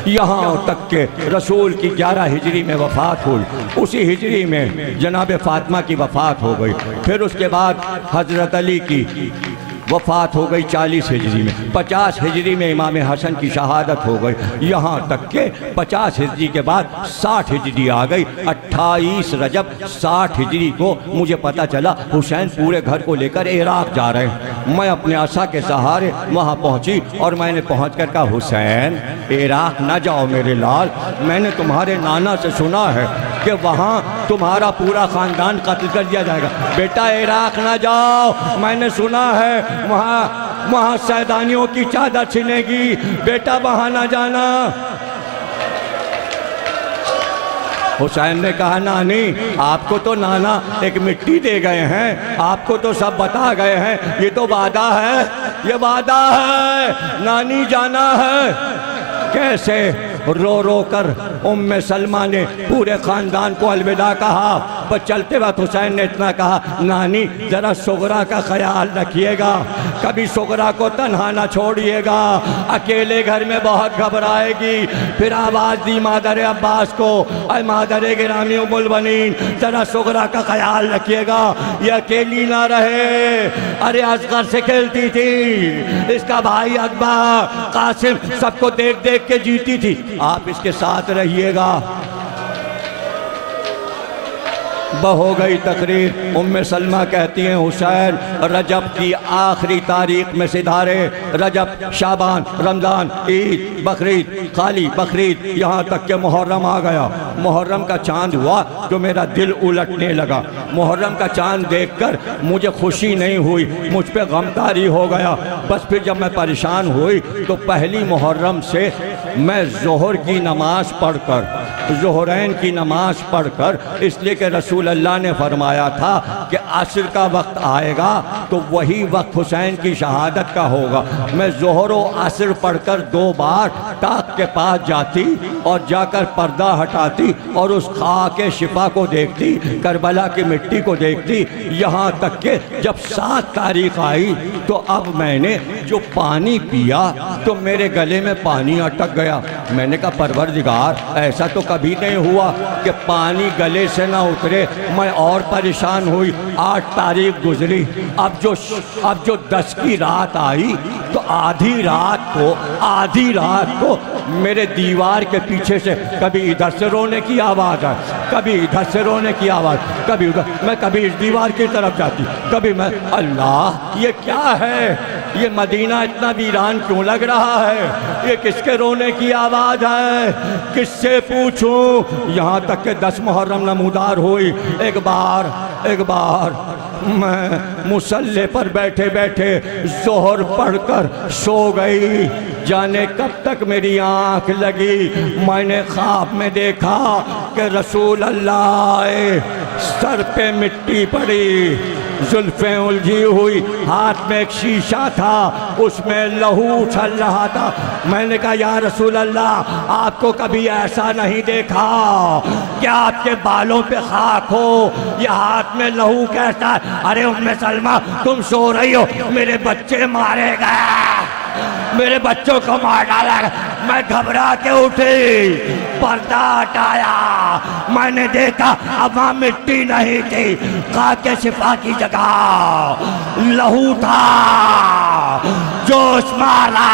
यहाँ तक के रसूल की 11 हिजरी में वफ़ात हुई, उसी हिजरी में जनाब फ़ातिमा की वफ़ात हो गई। फिर उसके बाद हज़रत अली की वफ़ात हो गई 40 हिजरी में। 50 हिजरी में इमाम हसन की शहादत हो गई। यहाँ तक के 50 हिजरी के बाद 60 हिजरी आ गई। 28 रजब 60 हिजरी को मुझे पता चला हुसैन पूरे घर को लेकर इराक़ जा रहे हैं। मैं अपने आशा के सहारे वहाँ पहुँची और मैंने पहुँच कर कहा हुसैन इराक़ ना जाओ मेरे लाल, मैंने तुम्हारे नाना से सुना है कि वहाँ तुम्हारा पूरा ख़ानदान कत्ल कर दिया जाएगा। बेटा इराक़ ना जाओ, मैंने सुना है वहाँ सैदानियों की चादर छिनेगी, बेटा वहाँ ना जाना। हुसैन ने कहा नानी आपको तो नाना एक मिट्टी दे गए हैं, आपको तो सब बता गए हैं, ये तो वादा है, ये वादा है, नानी जाना है। कैसे रो रो कर उम्मे सलमा ने पूरे ख़ानदान को अलविदा कहा। पर चलते वक्त हुसैन ने इतना कहा नानी ज़रा सुगरा का ख्याल रखिएगा, कभी सुगरा को तन्हा ना छोड़िएगा, अकेले घर में बहुत घबराएगी। फिर आवाज़ दी मादर अब्बास को, अय मादर गिरामी उम्मुल बनीन ज़रा सुगरा का ख्याल रखिएगा, ये अकेली ना रहे। अरे असगर से खेलती थी, इसका भाई अकबर कासिम सबको देख देख के जीती थी, आप इसके साथ रहिएगा। हो गई तकरीर। उम्मे सलमा कहती हैं हुसैन रजब की आखिरी तारीख में सिधारे, रजब, शाबान, रमज़ान, ईद, बकरीद, खाली बकरीद, यहाँ तक के मुहर्रम आ गया। मुहर्रम का चांद हुआ तो मेरा दिल उलटने लगा। मुहर्रम का चांद देखकर मुझे खुशी नहीं हुई, मुझ पे गमतारी हो गया। बस फिर जब मैं परेशान हुई तो पहली मुहर्रम से मैं ज़ोहर की नमाज़ पढ़कर, ज़ोहरैन की नमाज़ पढ़कर, इसलिए कि रसूल अल्लाह ने फरमाया था कि असर का वक्त आएगा तो वही वक्त हुसैन की शहादत का होगा। मैं ज़ोहर और असर पढ़कर 2 बार ताक के पास जाती और जाकर पर्दा हटाती और उस खाक शिफा को देखती, करबला की मिट्टी को देखती। यहाँ तक कि जब 7 तारीख आई तो अब मैंने जो पानी पिया तो मेरे गले में पानी अटक गया। मैंने कहा परवरदिगार ऐसा तो कभी नहीं हुआ कि पानी गले से ना उतरे। मैं और परेशान हुई। 8 तारीख गुजरी, अब जो 10 की रात आई तो आधी रात को मेरे दीवार के पीछे से कभी इधर से रोने की आवाज़ है, कभी इधर से रोने की आवाज़, कभी उधर। मैं कभी इस दीवार की तरफ जाती, कभी मैं, अल्लाह ये क्या है, ये मदीना इतना वीरान क्यों लग रहा है, ये किसके रोने की आवाज़ है, किससे पूछूं। यहाँ तक के 10 मुहर्रम नमूदार हुई। एक बार मैं मुसल्ले पर बैठे बैठे ज़ोहर पढ़कर सो गई। जाने कब तक मेरी आँख लगी, मैंने ख्वाब में देखा कि रसूल अल्लाह आए, सर पे मिट्टी पड़ी, जुल्फ़ें उलझी हुई, हाथ में एक शीशा था, उसमें लहू उछल रहा था। मैंने कहा या रसूल अल्लाह आपको कभी ऐसा नहीं देखा, क्या आपके बालों पे खाक हो, ये हाथ में लहू कैसा है। अरे उम्मे सलमा तुम सो रही हो, मेरे बच्चे मारे गए, मेरे बच्चों को मार डाला। मैं घबरा के उठी, पर्दा हटाया, मैंने देखा अब वहाँ मिट्टी नहीं थी, खाके शिफा की जगह लहू था। जोश मारा।